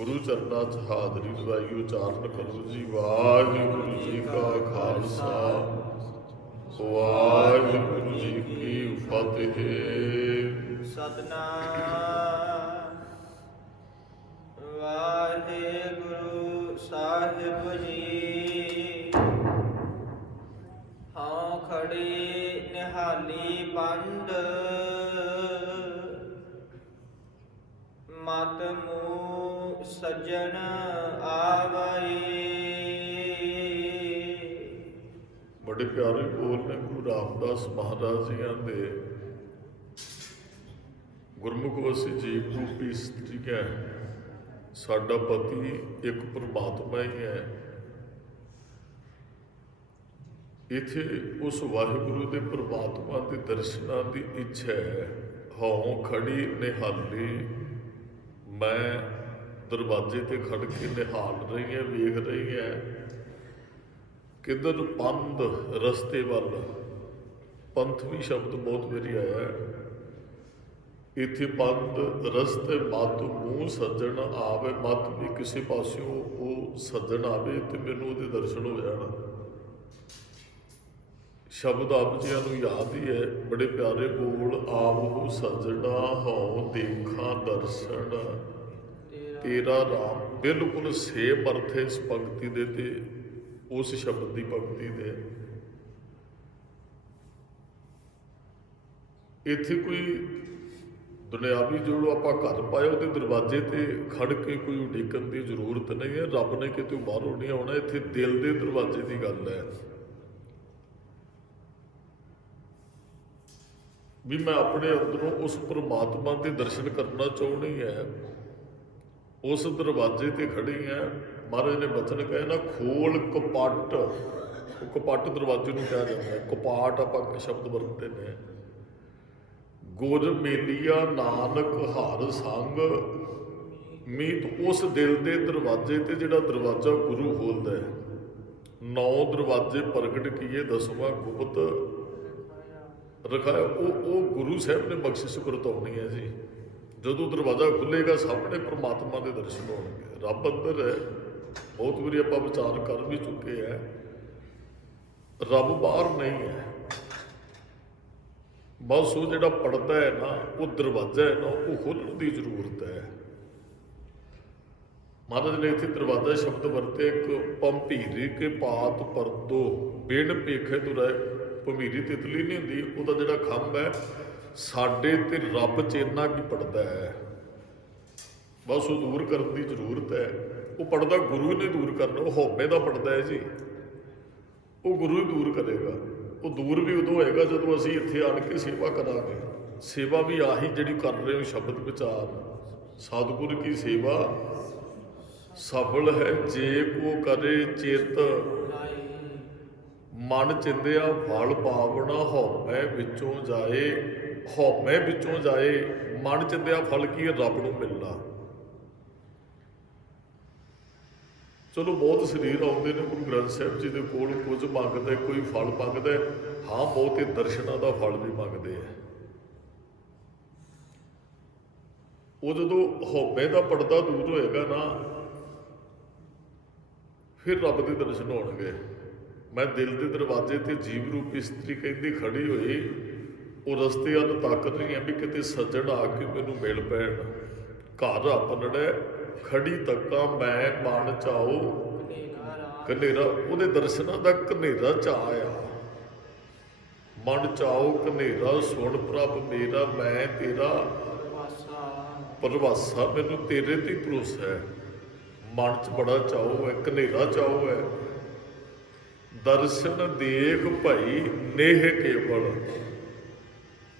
गुरु चरना च हाजरी लवाई उचारण करो जी। वाहिगुरु जी का खालसा वाहिगुरु जी की फतेह। सतनाम वाहिगुरु साहिब जी। हाँ खड़ी निहाली बंद मत मुँह सज्जन आवई। बड़े प्यारे बोल ने गुरु रामदास महाराज जियां दे। गुरमुख असी जीव रूपी इस्त्री है, साडा पति एक परमात्मा ही है। इथे उस वाहिगुरु दे परमात्मा के दर्शनां की इच्छा है। हौं खड़ी निहाली, मैं दरवाजे ते खड़ के निहाल रही है, वेख रही है किधर पंथ रस्ते वाल। पंथ भी शब्द बहुत मेरी आया है इत्थे। पंथ रस्ते मत मूँह सज्जन आवे, मत भी किसी पासियों वो सज्जन आवे तो मैनू वो दर्शन हो जाना। शब्द आप जियां नूं याद ही है, बड़े प्यारे बोल। आवो सजना हौ देखा दर्शन तेरा राम। बिल्कुल सेम अर्थ है इस पंक्ति दे ते उस शब्द की पंक्ति दे। इत्थे कोई दुनियावी जो आप घर पाए वो दरवाजे ते खड़ के कोई उਡੀਕਣ की जरूरत नहीं है। रब ने कितों बाहरों नहीं आना, इत्थे दिल के दरवाजे की गल है भी मैं अपने अंदरों उस परमात्मा के दर्शन करना चाहनी है। उस दरवाजे ते खड़ी है। महाराज ने वचन कहे ना, खोल कपट। कपट दरवाजे को कहा जाता है, कपाट आप शब्द वरतते हैं। गुर मेलिया नानक हर संग मीत। उस दिल के दरवाजे ते जिहड़ा दरवाजा गुरु खोलता है। 9 दरवाजे प्रगट किए, 10वां गुप्त रखाया। वो गुरु साहब ने बख्शिश वरताउणी है जी। जदों दरवाजा खुलेगा सामने परमात्मा के दर्शन होंगे। रब अंदर है, बहुत बारी आप विचार कर भी चुके हैं। रब बाहर नहीं है, बस वो जो पड़ता है ना, वो दरवाजा है ना, वो खोलने की जरूरत है। महाराज ने इतने दरवाजा शब्द वरते, एक भंभीरी के पात परदो बिन पेखे तुरै। भंभीरी तितली नहीं होंगी, वह जो खंभ है साडे ते रब चेना की पड़ता है। बस वो दूर करने की जरूरत है। वो पड़दा गुरु ने दूर करना, वो हौमे का पड़दा है जी, वो गुरु ही दूर करेगा। वो दूर भी उदों होएगा जो असी इत्थे आन के सेवा करांगे। सेवा भी आही जिहड़ी कर रहे हो शब्द विचार। सतगुर की सेवा सफल है जे को करे चित, मन चिंदिया फल पावना। हौमै विचों जाए, हौमै विचों जाए, मन चिंदिया फल की है, रब नूं मिलना। चलो बहुत शरीर आते हैं गुरु ग्रंथ साहब जी के कोल, कुछ मंगते कोई फल मंगता। हाँ बहुते दर्शनों का फल भी मंगते हैं। वो जो हौमे का पड़दा दूर होएगा ना, फिर रब के दर्शन होणगे। मैं दिल के दरवाजे ते जीव रूपी इस्त्री कहती खड़ी हुई, वो रस्ते अल तक रही है भी कितने सज्जन आके मैनू मिल पैण। घर अपनड़ा खड़ी तक्का मैं मन चाओ कनेरा। वो दर्शनों का कनेरा चा आ। मन चाओ कनेरा सुन प्रभ मेरा, मैं तेरा परवासा। मैनू तेरे ते भरोसा है। मन च बड़ा चाओ है, कनेरा चाओ है। दर्शन देख भाई नेह केवल।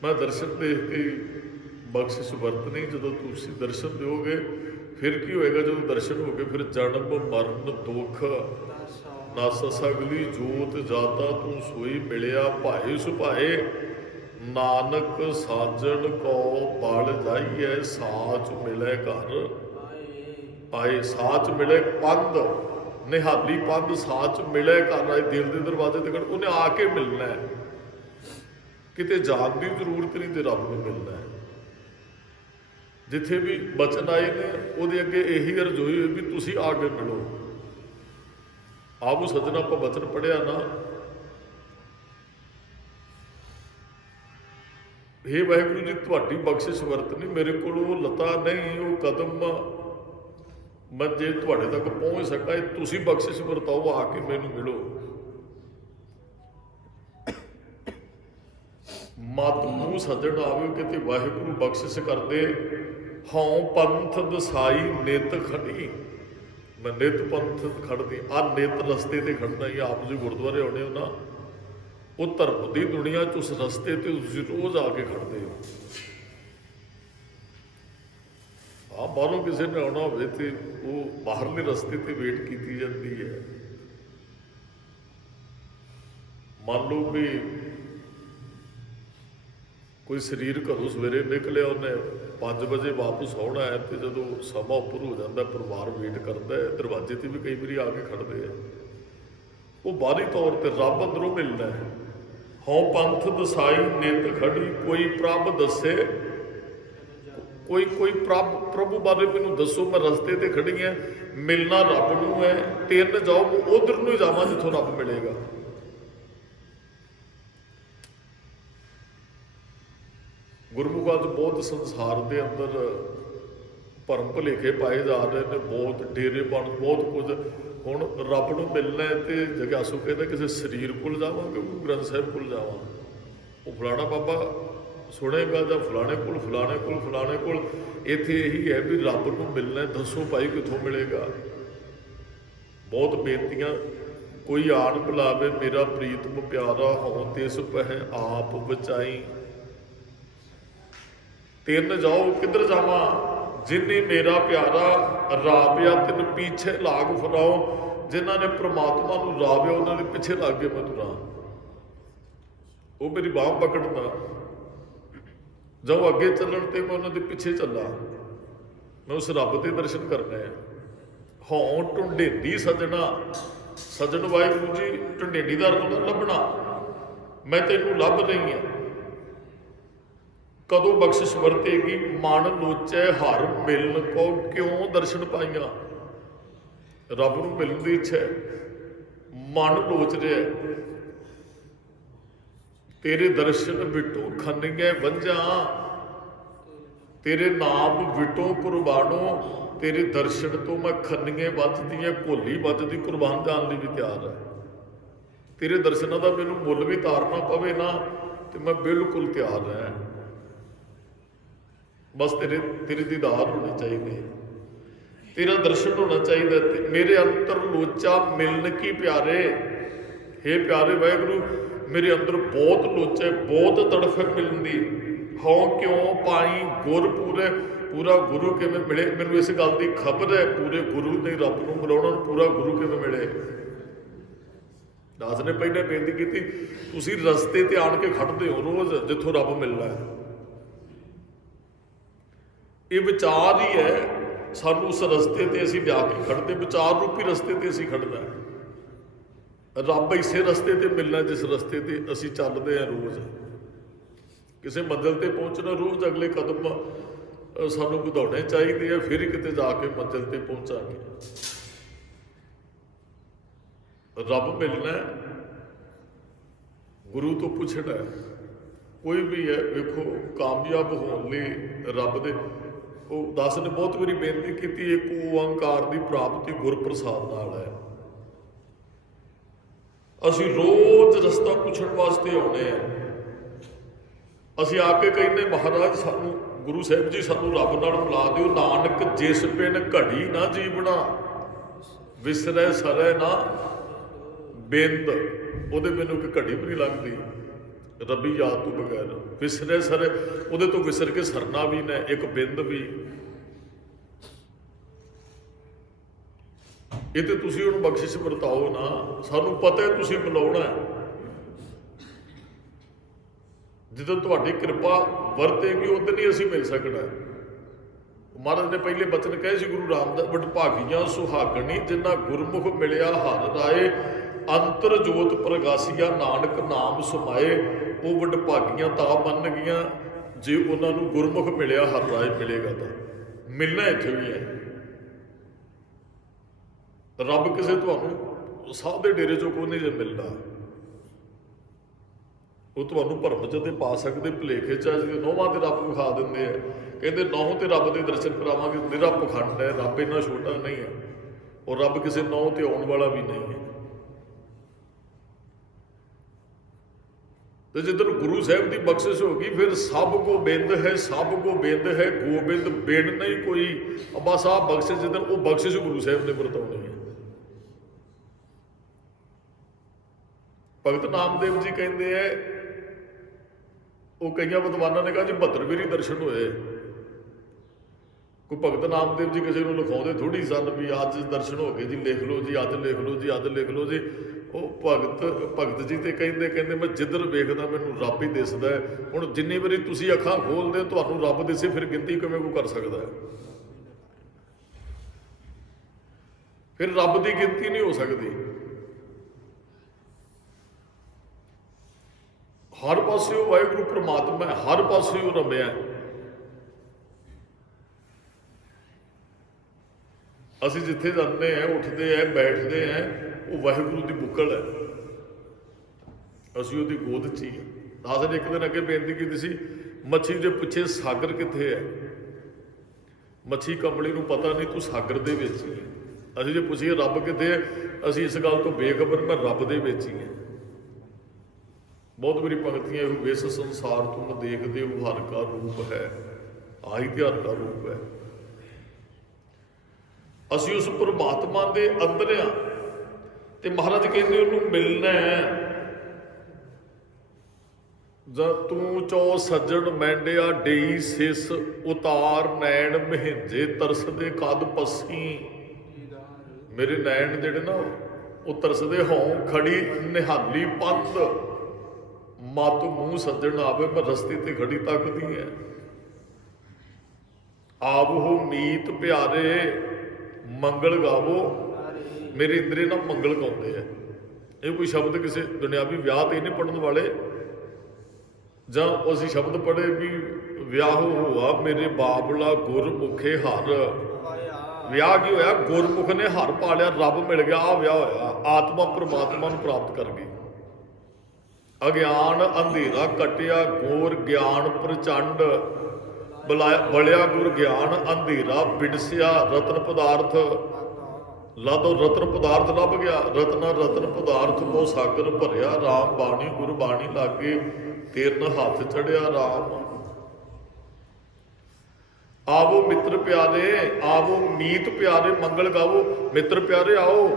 मैं दर्शन देख के बख्शिश वरतनी। जो तुम दर्शन दोगे फिर की होएगा, जो दर्शन हो गए फिर जन्म मरण दुख नस सगली जोत जाता तू सोई मिलिया भाई सुभाए। नानक साजन को बल जाइए, साच मिले घर आए। साच मिले पंध निहाली, पंध साच मिले घर आए। दिल के दरवाजे तक उन्हें आके मिलना है, किते जान की जरूरत नहीं, तो रब को मिलना है। ਜਿੱਥੇ ਵੀ ਬਚਨ ਆਏ ਨੇ ਉਹਦੇ ਅੱਗੇ ਇਹੀ ਅਰਜ਼ੋਈ ਹੋਈ ਵੀ ਤੁਸੀਂ ਆ ਕੇ ਮਿਲੋ। ਆਪ ਸੱਜਣਾ ਆਪਾਂ ਬਚਨ ਪੜ੍ਹਿਆ ਨਾ, हे ਵਾਹਿਗੁਰੂ ਜੀ ਤੁਹਾਡੀ ਬਖਸ਼ਿਸ਼ ਵਰਤਨੀ, ਮੇਰੇ ਕੋਲ ਉਹ ਲਤਾ ਨਹੀਂ, ਉਹ ਕਦਮ ਮੈਂ ਜੇ ਤੁਹਾਡੇ ਤੱਕ ਪਹੁੰਚ ਸਕਾਂ, ਤੁਸੀਂ ਬਖਸ਼ਿਸ਼ ਵਰਤਾਓ, ਆ ਕੇ ਮੈਨੂੰ ਮਿਲੋ। ਮਤ ਮੂੰਹ ਸੱਜਣ ਆਵੇ ਕਿਤੇ ਵਾਹਿਗੁਰੂ ਬਖਸ਼ਿਸ਼ ਕਰਦੇ। ਹਉ ਪੰਥ ਦਸਾਈ ਨਿਤ ਖੜੀ, ਮੈਂ ਨਿਤ ਪੰਥ ਖੜਦੀ, ਆ ਨਿਤ ਰਸਤੇ ਤੇ ਖੜਨਾ ਹੀ। ਆਪ ਜੀ ਗੁਰਦੁਆਰੇ ਆਉਣੇ ਹੋ ਨਾ, ਉਹ ਧਰਮ ਦੀ ਦੁਨੀਆ 'ਚ ਉਸ ਰਸਤੇ ਤੇ ਤੁਸੀਂ ਰੋਜ਼ ਆ ਕੇ ਖੜਦੇ ਹੋ। ਆ ਬਾਹਰੋਂ ਕਿਸੇ ਨੇ ਆਉਣਾ ਹੋਵੇ ਤੇ ਉਹ ਬਾਹਰਲੇ ਰਸਤੇ ਤੇ ਵੇਟ ਕੀਤੀ ਜਾਂਦੀ ਹੈ। ਮੰਨ ਲਓ ਵੀ ਕੋਈ ਸਰੀਰ ਘਰੋਂ ਸਵੇਰੇ ਨਿਕਲਿਆ, ਉਹਨੇ 5 ਵਜੇ ਵਾਪਸ ਆਉਣਾ ਹੈ, ਤੇ ਜਦੋਂ ਸਮਾਂ ਉੱਪਰ ਹੋ ਜਾਂਦਾ ਪਰਿਵਾਰ ਵੇਟ ਕਰਦਾ ਹੈ, ਦਰਵਾਜ਼ੇ ਤੇ ਵੀ ਕਈ ਵਾਰੀ ਆ ਕੇ ਖੜਦੇ ਆ। ਉਹ ਬਾਹਰੀ ਤੌਰ ਤੇ ਰੱਬ ਅੰਦਰੋਂ ਮਿਲਣਾ ਹੈ। ਹਉ ਪੰਥ ਦਸਾਈ ਨਿਤ ਖੜੀ, ਕੋਈ ਪ੍ਰਭ ਦੱਸੇ, ਕੋਈ ਪ੍ਰਭੂ ਬਾਰੇ ਮੈਨੂੰ ਦੱਸੋ, ਮੈਂ ਰਸਤੇ ਤੇ ਖੜੀ ਹਾਂ, ਮਿਲਣਾ ਰੱਬ ਨੂੰ ਹੈ। ਤਿੰਨ ਜਾਓ, ਉਧਰ ਨੂੰ ਹੀ ਜਾਵਾਂ ਜਿੱਥੋਂ ਰੱਬ ਮਿਲੇਗਾ। ਗੁਰਮੁਖਾਂ 'ਚ ਬਹੁਤ ਸੰਸਾਰ ਦੇ ਅੰਦਰ ਭਰਮ ਭੁਲੇਖੇ ਪਾਏ ਜਾ ਰਹੇ ਨੇ, ਬਹੁਤ ਡੇਰੇ ਬਣ, ਬਹੁਤ ਕੁਝ। ਹੁਣ ਰੱਬ ਨੂੰ ਮਿਲਣਾ ਹੈ ਤੇ ਜਗਿਆਸੂ ਕਹਿੰਦਾ ਕਿਸੇ ਸਰੀਰ ਕੋਲ ਜਾਵਾਂਗੇ, ਗੁਰੂ ਗ੍ਰੰਥ ਸਾਹਿਬ ਕੋਲ ਜਾਵਾਂ, ਉਹ ਫਲਾਣਾ ਬਾਬਾ ਸੁਣੇਗਾ, ਜਾਂ ਫਲਾਣੇ ਕੋਲ ਫਲਾਣੇ ਕੋਲ ਫਲਾਣੇ ਕੋਲ। ਇੱਥੇ ਇਹੀ ਹੈ ਵੀ ਰੱਬ ਨੂੰ ਮਿਲਣਾ, ਦੱਸੋ ਭਾਈ ਕਿੱਥੋਂ ਮਿਲੇਗਾ। ਬਹੁਤ ਬੇਨਤੀਆਂ, ਕੋਈ ਆਣ ਬੁਲਾਵੇ ਮੇਰਾ ਪ੍ਰੀਤਮ ਪਿਆਰਾ, ਹੋਂ ਤਿਸ ਪਹਿ ਆਪ ਬਚਾਈ। ਤਿੰਨ ਜਾਓ, ਕਿੱਧਰ ਜਾਵਾਂ, ਜਿਨੇ ਮੇਰਾ ਪਿਆਰਾ ਰਾਬਿਆ ਤਿੰਨ ਪਿੱਛੇ ਲਾਗ ਫਰਾਓ। ਜਿਨ੍ਹਾਂ ਨੇ ਪ੍ਰਮਾਤਮਾ ਨੂੰ ਰਾਬਿਆ ਉਹਨਾਂ ਦੇ ਪਿੱਛੇ ਲੱਗ ਕੇ ਮੈਂ ਤੁਰਾਂ। ਉਹ ਮੇਰੀ ਬਾਂਹ ਪਕੜਦਾ, ਜਾਓ ਅੱਗੇ ਚੱਲਣ ਤੇ ਮੈਂ ਉਹਨਾਂ ਦੇ ਪਿੱਛੇ ਚੱਲਾਂ। ਮੈਂ ਉਸ ਰੱਬ ਦੇ ਦਰਸ਼ਨ ਕਰਨੇ ਆ। ਹਉ ਢੁੰਡੇਡੀ ਸੱਜਣਾ, ਸੱਜਣ ਵਾਹਿਗੁਰੂ ਜੀ ਢੁੰਡੇਡੀ ਦਾ ਅਰਥ ਲੱਭਣਾ, ਮੈਂ ਤੈਨੂੰ ਲੱਭ ਰਹੀ ਹਾਂ। ਕਦੋਂ ਬਖਸ਼ਿਸ਼ ਵਰਤੇਗੀ, ਮਨ ਲੋਚੈ ਹਰ ਮਿਲਨ ਕੋ, ਕਿਉਂ ਦਰਸ਼ਨ ਪਾਈਆਂ। ਰੱਬ ਨੂੰ ਮਿਲਣ ਦੀ ਇੱਛਾ ਹੈ, ਮਨ ਲੋਚ ਰਿਹਾ। ਤੇਰੇ ਦਰਸ਼ਨ ਵਿਟੋ ਖੰਨੀਏ ਵੰਝਾਂ, ਤੇਰੇ ਨਾਮ ਵਿਟੋ ਕੁਰਬਾਨੋ। ਤੇਰੇ ਦਰਸ਼ਨ ਤੋਂ ਮੈਂ ਖੰਨੀਏ ਵੱਜਦੀ ਹੈ, ਭੋਲੀ ਵੱਜਦੀ, ਕੁਰਬਾਨ ਜਾਣ ਲਈ ਵੀ ਤਿਆਰ ਹੈ। ਤੇਰੇ ਦਰਸ਼ਨਾਂ ਦਾ ਮੈਨੂੰ ਮੁੱਲ ਵੀ ਤਾਰਨਾ ਪਵੇ ਨਾ, ਤੇ ਮੈਂ ਬਿਲਕੁਲ ਤਿਆਰ ਹਾਂ। ਬਸ ਤੇਰੇ ਦੀਦਾਰ ਹੋਣੇ ਚਾਹੀਦੇ, ਤੇਰਾ ਦਰਸ਼ਨ ਹੋਣਾ ਚਾਹੀਦਾ। ਤੇ ਮੇਰੇ ਅੰਤਰ ਲੋਚਾ ਮਿਲਣ ਕੀ ਪਿਆਰੇ। ਹੇ ਪਿਆਰੇ ਵਾਹਿਗੁਰੂ, ਮੇਰੇ ਅੰਦਰ ਬਹੁਤ ਲੋਚਾ, ਬਹੁਤ ਤੜਫ ਹੈ ਮਿਲਣ ਦੀ। ਹਉ ਕਿਉਂ ਪਾਈ ਗੁਰ ਪੂਰੇ, ਪੂਰਾ ਗੁਰੂ ਕਿਵੇਂ ਮਿਲੇ। ਮੈਨੂੰ ਇਸ ਗੱਲ ਦੀ ਖਬਰ ਹੈ, ਪੂਰੇ ਗੁਰੂ ਨੇ ਰੱਬ ਨੂੰ ਮਿਲਾਉਣਾ, ਪੂਰਾ ਗੁਰੂ ਕਿਵੇਂ ਮਿਲੇ। ਦਾਸ ਨੇ ਪਹਿਲਾਂ ਬੇਨਤੀ ਕੀਤੀ, ਤੁਸੀਂ ਰਸਤੇ ਤੇ ਆਣ ਕੇ ਖੜਦੇ ਹੋ ਰੋਜ਼, ਜਿੱਥੋਂ ਰੱਬ ਮਿਲਣਾ ਹੈ। ਇਹ ਵਿਚਾਰ ਹੀ ਹੈ ਸਾਨੂੰ ਉਸ ਰਸਤੇ ਤੇ ਅਸੀਂ ਜਾ ਕੇ ਖੜਦੇ, ਵਿਚਾਰ ਰੂਪੀ ਰਸਤੇ ਤੇ ਅਸੀਂ ਖੜਨਾ ਹੈ। ਰੱਬ ਇਸੇ ਰਸਤੇ ਤੇ ਮਿਲਣਾ ਜਿਸ ਰਸਤੇ ਤੇ ਅਸੀਂ ਚੱਲਦੇ ਹਾਂ ਰੋਜ਼। ਕਿਸੇ ਮੰਜ਼ਿਲ ਤੇ ਪਹੁੰਚਣਾ, ਰੋਜ਼ ਅਗਲੇ ਕਦਮ ਸਾਨੂੰ ਵਧਾਉਣੇ ਚਾਹੀਦੇ ਆ, ਫਿਰ ਹੀ ਕਿਤੇ ਜਾ ਕੇ ਮੰਜ਼ਿਲ ਤੇ ਪਹੁੰਚਾਂਗੇ। ਰੱਬ ਮਿਲਣਾ, ਗੁਰੂ ਤੋਂ ਪੁੱਛਣਾ। ਕੋਈ ਵੀ ਹੈ ਵੇਖੋ, ਕਾਮਯਾਬ ਹੋਣ ਲਈ ਰੱਬ ਦੇ, ਉਹ ਦਾਸ ਨੇ ਬਹੁਤ ਵਾਰੀ ਬੇਨਤੀ ਕੀਤੀ, ਇੱਕ ਓਅੰਕਾਰ ਦੀ ਪ੍ਰਾਪਤੀ ਗੁਰਪ੍ਰਸਾਦ ਨਾਲ ਹੈ। ਅਸੀਂ ਰੋਜ਼ ਰਸਤਾ ਪੁੱਛਣ ਵਾਸਤੇ ਆਉਣੇ ਆ। ਅਸੀਂ ਆ ਕੇ ਕਹਿੰਦੇ ਮਹਾਰਾਜ ਸਾਨੂੰ, ਗੁਰੂ ਸਾਹਿਬ ਜੀ ਸਾਨੂੰ ਰੱਬ ਨਾਲ ਮਿਲਾ ਦਿਓ। ਨਾਨਕ ਜਿਸ ਬਿਨ ਘੜੀ ਨਾ ਜੀਵਣਾ, ਵਿਸਰੈ ਸਰੈ ਨਾ ਬਿੰਦ। ਉਹਦੇ ਮੈਨੂੰ ਇੱਕ ਘੜੀ ਵੀ ਨਹੀਂ ਲੱਗਦੀ ਰੱਬੀ ਯਾਦ ਤੋਂ ਬਗੈਰ। ਵਿਸਰੇ ਸਰੇ, ਉਹਦੇ ਤੋਂ ਵਿਸਰ ਕੇ ਸਰਨਾ ਵੀ ਨਾ, ਇੱਕ ਬਿੰਦ ਵੀ। ਇਹ ਤੇ ਤੁਸੀਂ ਉਹਨੂੰ ਬਖਸ਼ਿਸ਼ ਵਰਤਾਓ ਨਾ। ਸਾਨੂੰ ਪਤਾ ਹੈ ਤੁਸੀਂ ਬੁਲਾਉਣਾ ਹੈ। ਜਦੋਂ ਤੁਹਾਡੀ ਕਿਰਪਾ ਵਰਤੇਗੀ ਉਦੋਂ ਹੀ ਅਸੀਂ ਮਿਲ ਸਕਣਾ। ਮਹਾਰਾਜ ਨੇ ਪਹਿਲੇ ਬਚਨ ਕਹੇ ਸੀ ਗੁਰੂ ਰਾਮਦਾਸ, ਵਡਭਾਗੀਆਂ ਸੁਹਾਗਣੀ ਜਿਨ੍ਹਾਂ ਗੁਰਮੁਖ ਮਿਲਿਆ ਹਰ ਰਾਏ, ਅੰਤਰ ਜੋਤ ਪ੍ਰਗਾਸੀਆ ਨਾਨਕ ਨਾਮ ਸਮਾਏ। ਉਹ ਵਡਭਾਗੀਆਂ ਤਾਂ ਬਣ ਗਈਆਂ ਜੇ ਉਹਨਾਂ ਨੂੰ ਗੁਰਮੁਖ ਮਿਲਿਆ, ਹਰ ਰਾਏ ਮਿਲੇਗਾ ਤਾਂ ਮਿਲਣਾ ਇੱਥੇ ਵੀ ਹੈ। ਰੱਬ ਕਿਸੇ ਤੁਹਾਨੂੰ ਸਾਧ ਦੇ ਡੇਰੇ ਚੋਂ ਕੋਈ ਨਹੀਂ ਜੇ ਮਿਲਦਾ, ਉਹ ਤੁਹਾਨੂੰ ਭਰਮ ਚ ਤੇ ਪਾ ਸਕਦੇ, ਭੁਲੇਖੇ ਚ ਨੌਵਾਂ ਤੇ ਰੱਬ ਵਿਖਾ ਦਿੰਦੇ ਆ, ਕਹਿੰਦੇ ਨੌ ਤੇ ਰੱਬ ਦੇ ਦਰਸ਼ਨ ਕਰਾਵਾਂਗੇ, ਨਿਰਾ ਪਖੰਡ ਹੈ, ਰੱਬ ਇੰਨਾ ਛੋਟਾ ਨਹੀਂ ਹੈ, ਔਰ ਰੱਬ ਕਿਸੇ ਨੌ ਤੇ ਆਉਣ ਵਾਲਾ ਵੀ ਨਹੀਂ ਹੈ। ਤੇ ਜਿੱਦਣ ਗੁਰੂ ਸਾਹਿਬ ਦੀ ਬਖਸ਼ਿਸ਼ ਹੋ ਗਈ, ਫਿਰ ਸਭ ਗੋਬਿੰਦ ਹੈ, ਸਭ ਗੋਬਿੰਦ ਹੈ, ਗੋਬਿੰਦ ਬਿਨ ਨਹੀਂ ਕੋਈ। ਬਸ ਆਹ ਬਖਸ਼ਿਸ਼ ਜਿੱਦਣ, ਉਹ ਬਖਸ਼ਿਸ਼ ਗੁਰੂ ਸਾਹਿਬ ਨੇ ਵਰਤਾਉਣੀ ਹੈ। ਭਗਤ ਨਾਮਦੇਵ ਜੀ ਕਹਿੰਦੇ ਹੈ, ਉਹ ਕਈਆਂ ਵਿਦਵਾਨਾਂ ਨੇ ਕਿਹਾ ਜੀ 72 ਵਾਰੀ ਦਰਸ਼ਨ ਹੋਏ। ਕੋਈ ਭਗਤ ਨਾਮਦੇਵ ਜੀ ਕਿਸੇ ਨੂੰ ਲਿਖਾਉਂਦੇ ਥੋੜੀ ਸਨ ਵੀ ਅੱਜ ਦਰਸ਼ਨ ਹੋ ਗਏ ਜੀ, ਲਿਖ ਲਓ ਜੀ, ਅੱਜ ਲਿਖ ਲਓ ਜੀ, ਅੱਜ ਲਿਖ ਲਓ ਜੀ। ਉਹ ਭਗਤ ਜੀ ਤੇ ਕਹਿੰਦੇ ਮੈਂ ਜਿੱਧਰ ਵੇਖਦਾ ਮੈਨੂੰ ਰੱਬ ਹੀ ਦਿਸਦਾ ਹੈ। ਹੁਣ ਜਿੰਨੀ ਵਾਰੀ ਤੁਸੀਂ ਅੱਖਾਂ ਖੋਲਦੇ ਤੁਹਾਨੂੰ ਰੱਬ ਦਿਸੇ, ਫਿਰ ਗਿਣਤੀ ਕਿਵੇਂ ਕੋਈ ਕਰ ਸਕਦਾ ਹੈ? ਫਿਰ ਰੱਬ ਦੀ ਗਿਣਤੀ ਨਹੀਂ ਹੋ ਸਕਦੀ। ਹਰ ਪਾਸੇ ਉਹ ਵਾਹਿਗੁਰੂ ਪ੍ਰਮਾਤਮਾ ਹੈ, ਹਰ ਪਾਸੇ ਉਹ ਰਮਿਆ। ਅਸੀਂ ਜਿੱਥੇ ਜਾਂਦੇ ਹਾਂ, ਉੱਠਦੇ ਹਾਂ, ਬੈਠਦੇ ਹਾਂ, ਉਹ ਵਾਹਿਗੁਰੂ ਦੀ ਬੁੱਕਲ ਹੈ, ਅਸੀਂ ਉਹਦੀ ਗੋਦ 'ਚ ਹੀ। ਦਾਸ ਨੇ ਇੱਕ ਦਿਨ ਅੱਗੇ ਬੇਨਤੀ ਕੀਤੀ ਸੀ, ਮੱਛੀ ਦੇ ਪੁੱਛੇ ਸਾਗਰ ਕਿੱਥੇ ਹੈ, ਮੱਛੀ ਕੰਬਲੀ ਨੂੰ ਪਤਾ ਨਹੀਂ ਤੂੰ ਸਾਗਰ ਦੇ ਵਿੱਚ ਹੀ ਹੈ। ਅਸੀਂ ਜੇ ਪੁੱਛੀਏ ਰੱਬ ਕਿੱਥੇ ਹੈ, ਅਸੀਂ ਇਸ ਗੱਲ ਤੋਂ ਬੇਖਬਰ, ਮੈਂ ਰੱਬ ਦੇ ਵਿੱਚ ਹੀ ਹਾਂ। ਬਹੁਤ ਵਾਰੀ ਪੰਕਤੀਆਂ ਇਹੋ, ਇਸ ਸੰਸਾਰ ਤੁਮ ਦੇਖਦੇ ਹੋ ਹਰ ਕਾ ਰੂਪ ਹੈ, ਆਹੀ ਤੇ ਹਰ ਕਾ ਰੂਪ ਹੈ। ਅਸੀਂ ਉਸ ਪਰਮਾਤਮਾ ਦੇ ਅੰਦਰ ਆ, ਤੇ ਮਹਾਰਾਜ ਕਹਿੰਦੇ ਉਹਨੂੰ ਮਿਲਣਾ ਹੈ। ਜਦ ਤੂੰ ਚੋ ਸੱਜਣ ਮੈਂਡਿਆ ਡੇਈ ਸਿਸ, ਉਤਾਰ ਨੈਣ ਮਹਿੰਜੇ ਤਰਸਦੇ ਕਦ ਪੱਸੀ। ਮੇਰੇ ਨੈਣ ਜਿਹੜੇ ਨਾ ਉਹ ਤਰਸਦੇ ਹੋਂ, ਖੜੀ ਨਿਹਾਲੀ ਪੰਥ, ਮਤ ਮੂੰਹ ਸੱਜਣ ਆਵੇ, ਮੈਂ ਰਸਤੇ ਤੇ ਖੜੀ ਤੱਕਦੀ ਹੈ। ਆਵੋ ਮੀਤ ਪਿਆਰੇ ਮੰਗਲ ਗਾਵੋ, ਮੇਰੇ ਇੰਦਰੇ ਨਾਲ ਮੰਗਲ ਗਾਉਂਦੇ ਆ। ਇਹ ਕੋਈ ਸ਼ਬਦ ਕਿਸੇ ਦੁਨਿਆਵੀ ਵਿਆਹ ਤੇ ਨਹੀਂ ਪੜ੍ਹਨ ਵਾਲੇ, ਜਾਂ ਅਸੀਂ ਸ਼ਬਦ ਪੜ੍ਹੇ ਵੀ ਵਿਆਹ ਹੋਆ ਮੇਰੇ ਬਾਬਲਾ ਗੁਰਮੁਖੇ ਹਰ। ਵਿਆਹ ਕੀ ਹੋਇਆ? ਗੁਰਮੁਖ ਨੇ ਹਰ ਪਾ ਲਿਆ, ਰੱਬ ਮਿਲ ਗਿਆ, ਆਹ ਵਿਆਹ ਹੋਇਆ। ਆਤਮਾ ਪਰਮਾਤਮਾ ਨੂੰ ਪ੍ਰਾਪਤ ਕਰ ਗਈ। ਅਗਿਆਨ ਅੰਧੇਰਾ ਕਟਿਆ, ਗੋਰ ਗਿਆਨ ਪ੍ਰਚੰਡ ਬਲਿਆ ਗੁਰ ਗਿਆਨ ਅੰਧੇਰਾ ਬਿੜਸਿਆ। ਰਤਨ ਪਦਾਰਥ ਲਾਦੋ, ਰਤਨ ਪਦਾਰਥ ਲੱਭ ਗਿਆ, ਰਤਨਾ ਰਤਨ ਪਦਾਰਥ ਮੋ ਸਾਗਰ ਭਰਿਆ। ਰਾਮ ਬਾਣੀ ਗੁਰ ਬਾਣੀ ਲਾਗੇ, ਤੇਰਨ ਹੱਥ ਚੜਿਆ ਰਾਮ। ਆਵੋ ਮਿੱਤਰ ਪਿਆਰੇ, ਆਵੋ ਮੀਤ ਪਿਆਰੇ ਮੰਗਲ ਗਾਵੋ। ਮਿੱਤਰ ਪਿਆਰੇ ਆਓ।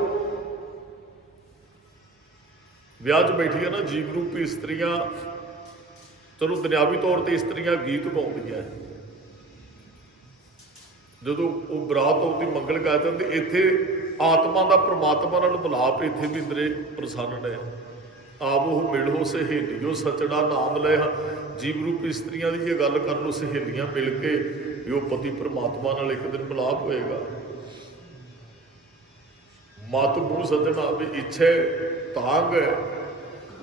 ਵਿਆਹ 'ਚ ਬੈਠੀਆਂ ਨਾ ਜੀਵ ਰੂਪੀ ਇਸਤਰੀਆਂ, ਚਲੋ ਦੁਨਿਆਵੀ ਤੌਰ ਤੇ ਇਸਤਰੀਆਂ ਗੀਤ ਗਾਉਂਦੀਆਂ, ਜਦੋਂ ਉਹ ਬਰਾਤ ਆਉਂਦੀ ਮੰਗਲ ਗਾ ਜਾਂਦੀ, ਇੱਥੇ ਆਤਮਾ ਦਾ ਪ੍ਰਮਾਤਮਾ ਨਾਲ ਮਿਲਾਪ, ਇੱਥੇ ਵੀ ਇੰਦਰੇ ਪ੍ਰਸੰਨ ਨੇ। ਆਵੋ ਮਿਲੋ ਸਹੇਲੀਓ ਸਚੜਾ ਨਾਮ ਲੈ। ਜੀਵ ਰੂਪੀ ਇਸਤਰੀਆਂ ਦੀ ਇਹ ਗੱਲ ਕਰ ਲਓ, ਸਹੇਲੀਆਂ ਮਿਲ ਕੇ ਵੀ ਉਹ ਪਤੀ ਪ੍ਰਮਾਤਮਾ ਨਾਲ ਇੱਕ ਦਿਨ ਮਿਲਾਪ ਹੋਏਗਾ। ਮਤ ਮੂੰਹ ਸੱਜਣ ਆਵੇ, ਇੱਛਾ ਤਾਂਗ ਹੈ,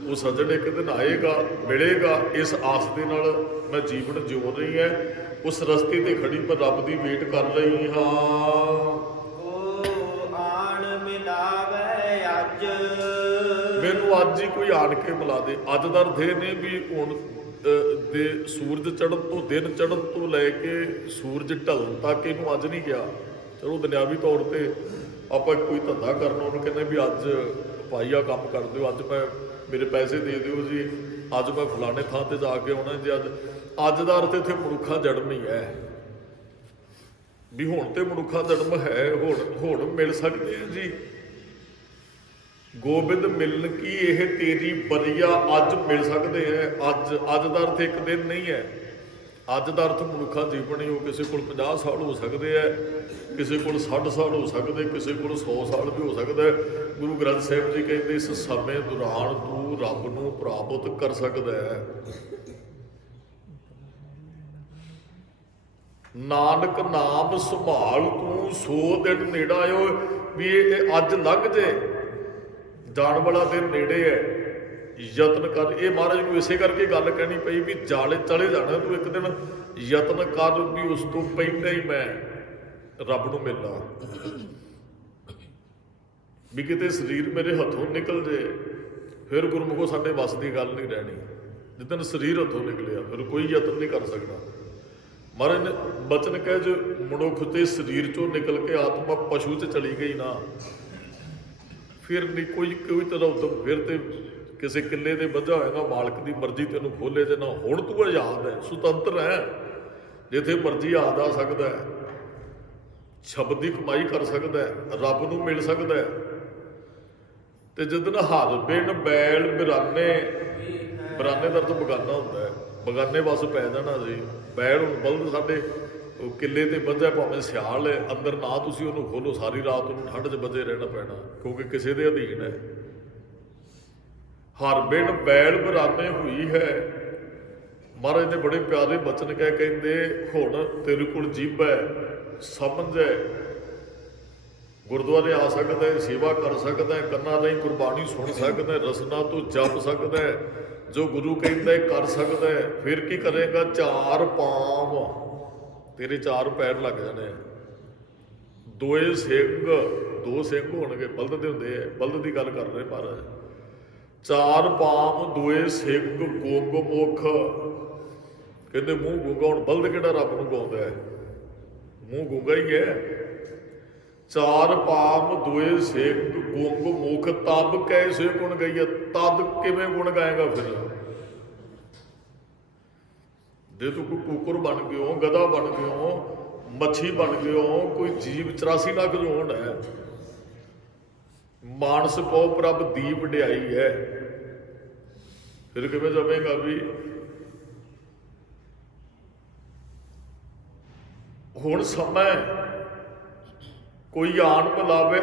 ਉਹ ਸੱਜਣ ਇੱਕ ਦਿਨ ਆਏਗਾ, ਮਿਲੇਗਾ। ਇਸ ਆਸ ਦੇ ਨਾਲ ਮੈਂ ਜੀਵਨ ਜਿਉ ਰਹੀ ਹੈ, ਉਸ ਰਸਤੇ ਤੇ ਖੜੀ ਮੈਂ ਰੱਬ ਦੀ ਵੇਟ ਕਰ ਰਹੀ ਹਾਂ। ਆਣ ਮਿਲਾਵੇ ਅੱਜ, ਮੈਨੂੰ ਅੱਜ ਹੀ ਕੋਈ ਆਣ ਕੇ ਮਿਲਾ ਦੇ। ਅੱਜ ਦਾ ਅਰਥ ਇਹ ਨਹੀਂ ਵੀ ਹੁਣ ਦੇ ਸੂਰਜ ਚੜ੍ਹਨ ਤੋਂ, ਦਿਨ ਚੜ੍ਹਨ ਤੋਂ ਲੈ ਕੇ ਸੂਰਜ ਢਲਣ ਤੱਕ ਇਹਨੂੰ ਅੱਜ ਨਹੀਂ ਗਿਆ। ਚਲੋ ਦੁਨਿਆਵੀ ਤੌਰ ਤੇ ਆਪਾਂ ਕੋਈ ਧੰਦਾ ਕਰਨਾ, ਉਹਨੂੰ ਕਹਿੰਦੇ ਵੀ ਅੱਜ ਭਾਈ ਆਹ ਕੰਮ ਕਰ ਦਿਓ, ਅੱਜ ਮੈਂ ਮੇਰੇ ਪੈਸੇ ਦੇ ਦਿਓ ਜੀ, ਅੱਜ ਮੈਂ ਫਲਾਣੇ ਥਾਂ ਤੇ ਜਾ ਕੇ ਆਉਣਾ ਜੀ। ਅੱਜ ਦਾ ਅਰਥ ਇੱਥੇ ਮਨੁੱਖਾ ਜਨਮ ਹੀ ਹੈ, ਵੀ ਹੁਣ ਤੇ ਮਨੁੱਖਾ ਜਨਮ ਹੈ, ਹੁਣ ਮਿਲ ਸਕਦੇ ਆ ਜੀ। ਗੋਬਿੰਦ ਮਿਲਣ ਕੀ ਇਹ ਤੇਰੀ ਬਰੀਆ, ਅੱਜ ਮਿਲ ਸਕਦੇ ਹੈ। ਅੱਜ ਦਾ ਅਰਥ ਇੱਕ ਦਿਨ ਨਹੀਂ ਹੈ। ਅੱਜ ਦਾ ਅਰਥ ਮਨੁੱਖਾ ਜੀਵਨ ਹੀ। ਉਹ ਕਿਸੇ ਕੋਲ 50 ਸਾਲ ਹੋ ਸਕਦੇ ਹੈ, ਕਿਸੇ ਕੋਲ 60 ਸਾਲ ਹੋ ਸਕਦੇ, ਕਿਸੇ ਕੋਲ 100 ਸਾਲ ਵੀ ਹੋ ਸਕਦਾ ਹੈ। ਗੁਰੂ ਗ੍ਰੰਥ ਸਾਹਿਬ ਜੀ ਕਹਿੰਦੇ ਇਸ ਸਮੇਂ ਦੌਰਾਨ ਤੂੰ ਰੱਬ ਨੂੰ ਪ੍ਰਾਪਤ ਕਰ ਸਕਦਾ ਹੈ। ਨਾਨਕ ਨਾਮ ਸੰਭਾਲ ਤੂੰ ਸੋ ਦਿਨ ਨੇੜਾ ਆਇਓ, ਵੀ ਇਹ ਅੱਜ ਲੰਘ ਜੇ, ਜਾਣ ਵਾਲਾ ਦਿਨ ਨੇੜੇ ਹੈ। ਯਤਨ ਕਰ। ਇਹ ਮਹਾਰਾਜ ਨੂੰ ਇਸੇ ਕਰਕੇ ਗੱਲ ਕਹਿਣੀ ਪਈ ਵੀ ਜਾਲੇ ਚਲੇ ਜਾਣਾ ਤੂੰ ਇੱਕ ਦਿਨ, ਯਤਨ ਕਰ ਵੀ ਉਸ ਤੋਂ ਪਹਿਲਾਂ ਹੀ ਮੈਂ ਰੱਬ ਨੂੰ ਮਿਲਣਾ। ਵੀ ਕਿਤੇ ਸਰੀਰ ਮੇਰੇ ਹੱਥੋਂ ਨਿਕਲ ਜੇ ਫਿਰ ਗੁਰਮੁਖੋ ਸਾਡੇ ਵੱਸ ਦੀ ਗੱਲ ਨਹੀਂ ਰਹਿਣੀ। ਜਿੱਦਣ ਸਰੀਰ ਹੱਥੋਂ ਨਿਕਲਿਆ ਫਿਰ ਕੋਈ ਯਤਨ ਨਹੀਂ ਕਰ ਸਕਦਾ। ਮਹਾਰਾਜ ਨੇ ਬਚਨ ਕਹੇ ਜੋ ਮਨੁੱਖ ਤੇ ਸਰੀਰ ਚੋਂ ਨਿਕਲ ਕੇ ਆਤਮਾ ਪਸ਼ੂ 'ਚ ਚਲੀ ਗਈ ਨਾ, ਫਿਰ ਨਹੀਂ ਕੋਈ ਤਰ੍ਹਾਂ ਉਦਮ, ਫਿਰ ਤੇ ਕਿਸੇ ਕਿੱਲੇ ਦੇ ਬੱਝਾ ਹੋਏਗਾ, ਮਾਲਕ ਦੀ ਮਰਜ਼ੀ ਤੈਨੂੰ ਖੋਲੇ ਤੇ ਨਾ। ਹੁਣ ਤੂੰ ਆਜ਼ਾਦ ਹੈ, ਸੁਤੰਤਰ ਹੈ, ਜਿੱਥੇ ਮਰਜ਼ੀ ਆ ਸਕਦਾ ਹੈ, ਸ਼ਬਦ ਦੀ ਕਮਾਈ ਕਰ ਸਕਦਾ ਹੈ, ਰੱਬ ਨੂੰ ਮਿਲ ਸਕਦਾ ਹੈ। ਤੇ ਜਿੱਦਣ ਹਰ ਬਿਨ ਬੈਲ ਬਿਰਾਨੇ, ਬਿਰਾਨੇ ਦਾ ਅਰਥ ਬਗਾਨਾ ਹੁੰਦਾ ਹੈ, ਬਗਾਨੇ ਵੱਸ ਪੈ ਜਾਣਾ ਜੀ। ਬੈਲ ਹੁਣ ਬਲਦ ਸਾਡੇ ਉਹ ਕਿੱਲੇ ਤੇ ਬੱਝਾ, ਭਾਵੇਂ ਸਿਆਲ ਹੈ, ਅੰਦਰ ਨਾ ਤੁਸੀਂ ਉਹਨੂੰ ਖੋਲੋ, ਸਾਰੀ ਰਾਤ ਉਹਨੂੰ ਠੰਡ 'ਚ ਬੱਝੇ ਰਹਿਣਾ ਪੈਣਾ, ਕਿਉਂਕਿ ਕਿਸੇ ਦੇ ਅਧੀਨ ਹੈ। ਹਰ ਬਿਨ ਬੈਲ ਬਿਰਾਨੇ ਹੋਈ ਹੈ। ਮਹਾਰਾਜ ਨੇ ਬੜੇ ਪਿਆਰੇ ਬਚਨ ਕਹਿ ਕਹਿੰਦੇ ਹੁਣ ਤੇਰੇ ਕੋਲ ਜੀਭ ਹੈ, ਸਮਝ ਹੈ, ਗੁਰਦੁਆਰੇ ਆ ਸਕਦਾ ਹੈ, ਸੇਵਾ ਕਰ ਸਕਦਾ ਹੈ, ਕੰਨਾਂ ਰਾਹੀਂ ਗੁਰਬਾਣੀ ਸੁਣ ਸਕਦਾ ਹੈ, ਰਸਨਾ ਤੋਂ ਜਪ ਸਕਦਾ ਹੈ, ਜੋ ਗੁਰੂ ਕਹਿੰਦਾ ਕਰ ਸਕਦਾ ਹੈ। ਫਿਰ ਕੀ ਕਰੇਗਾ? ਚਾਰ ਪਾਂਵ, ਤੇਰੇ ਚਾਰ ਪੈਰ ਲੱਗ ਜਾਣੇ ਆ। ਦੋਏ ਸਿੰਘ, ਦੋ ਸਿੰਘ ਹੋਣਗੇ, ਬਲਦ ਦੇ ਹੁੰਦੇ ਆ, ਬਲਦ ਦੀ ਗੱਲ ਕਰ ਰਹੇ ਮਹਾਰਾਜ। ਚਾਰ ਪਾਮ ਦੋਏ ਸਿੰਘ, ਗੁੰਗ ਮੁਖ, ਕਹਿੰਦੇ ਮੂੰਹ ਗੁੰਗਾ। ਹੁਣ ਬਲਦ ਕਿਹੜਾ ਰੱਬ ਨੂੰ ਗਾਉਂਦਾ ਹੈ? ਮੂੰਹ ਗੁੰਗਾ ਹੀ ਹੈ। ਚਾਰ ਪਾਮ ਦੋਏ ਸਿੰਘ, ਗੁੰਗ ਮੁਖ, ਤਬ ਕੈਸੇ ਗੁਣ ਗਈਆ। ਤਦ ਕਿਵੇਂ ਗੁਣ ਗਾਏਗਾ? ਫਿਰ ਜੇ ਤੂੰ ਕੋਈ ਕੁੱਕਰ ਬਣ ਗਏ ਹੋ, ਗਧਾ ਬਣ ਗਏ ਹੋ, ਮੱਛੀ ਬਣ ਗਏ ਹੋ, ਕੋਈ ਜੀਵ 84 ਲੱਖ ਜੋ ਹੋਣਾ ਹੈ, ਮਾਨਸ ਕੋ ਪ੍ਰਭ ਦੀ ਵਡਿਆਈ ਹੈ, ਫਿਰ ਕਿਵੇਂ ਜਮੇਗਾ? ਵੀ ਹੁਣ ਸਮਾਂ ਕੋਈ ਆਣ ਮਿਲਾਵੇ,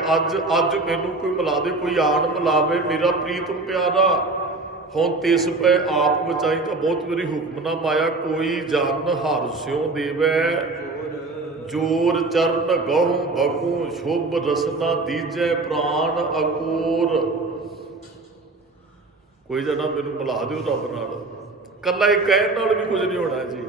ਅੱਜ ਮੈਨੂੰ ਕੋਈ ਮਿਲਾ ਦੇ, ਕੋਈ ਆਣ ਮਿਲਾਵੇ ਮੇਰਾ ਪ੍ਰੀਤਮ ਪਿਆਰਾ। ਹੁਣ ਤਿਸ ਪੈ ਆਪ ਬਚਾਈ, ਤਾਂ ਬਹੁਤ ਮੇਰੀ ਹੁਕਮ ਨਾ ਮਾਇਆ। ਕੋਈ ਜਨ ਹਰ ਸਿਉ ਦੇਵੈ, ਜੋਰ ਚਰਨ ਗਹੁ ਭਗੂ, ਸ਼ੁਭ ਰਸਨਾ ਦੀਜੈ ਪ੍ਰਾਣ ਅਕੂਰ। ਕੋਈ ਜਨਾ ਮੈਨੂੰ ਮਿਲਾ ਦਿਓ ਰੱਬ ਨਾਲ। ਕੱਲਾ ਇਹ ਕਹਿਣ ਨਾਲ ਵੀ ਕੁਝ ਨਹੀਂ ਹੋਣਾ ਜੀ।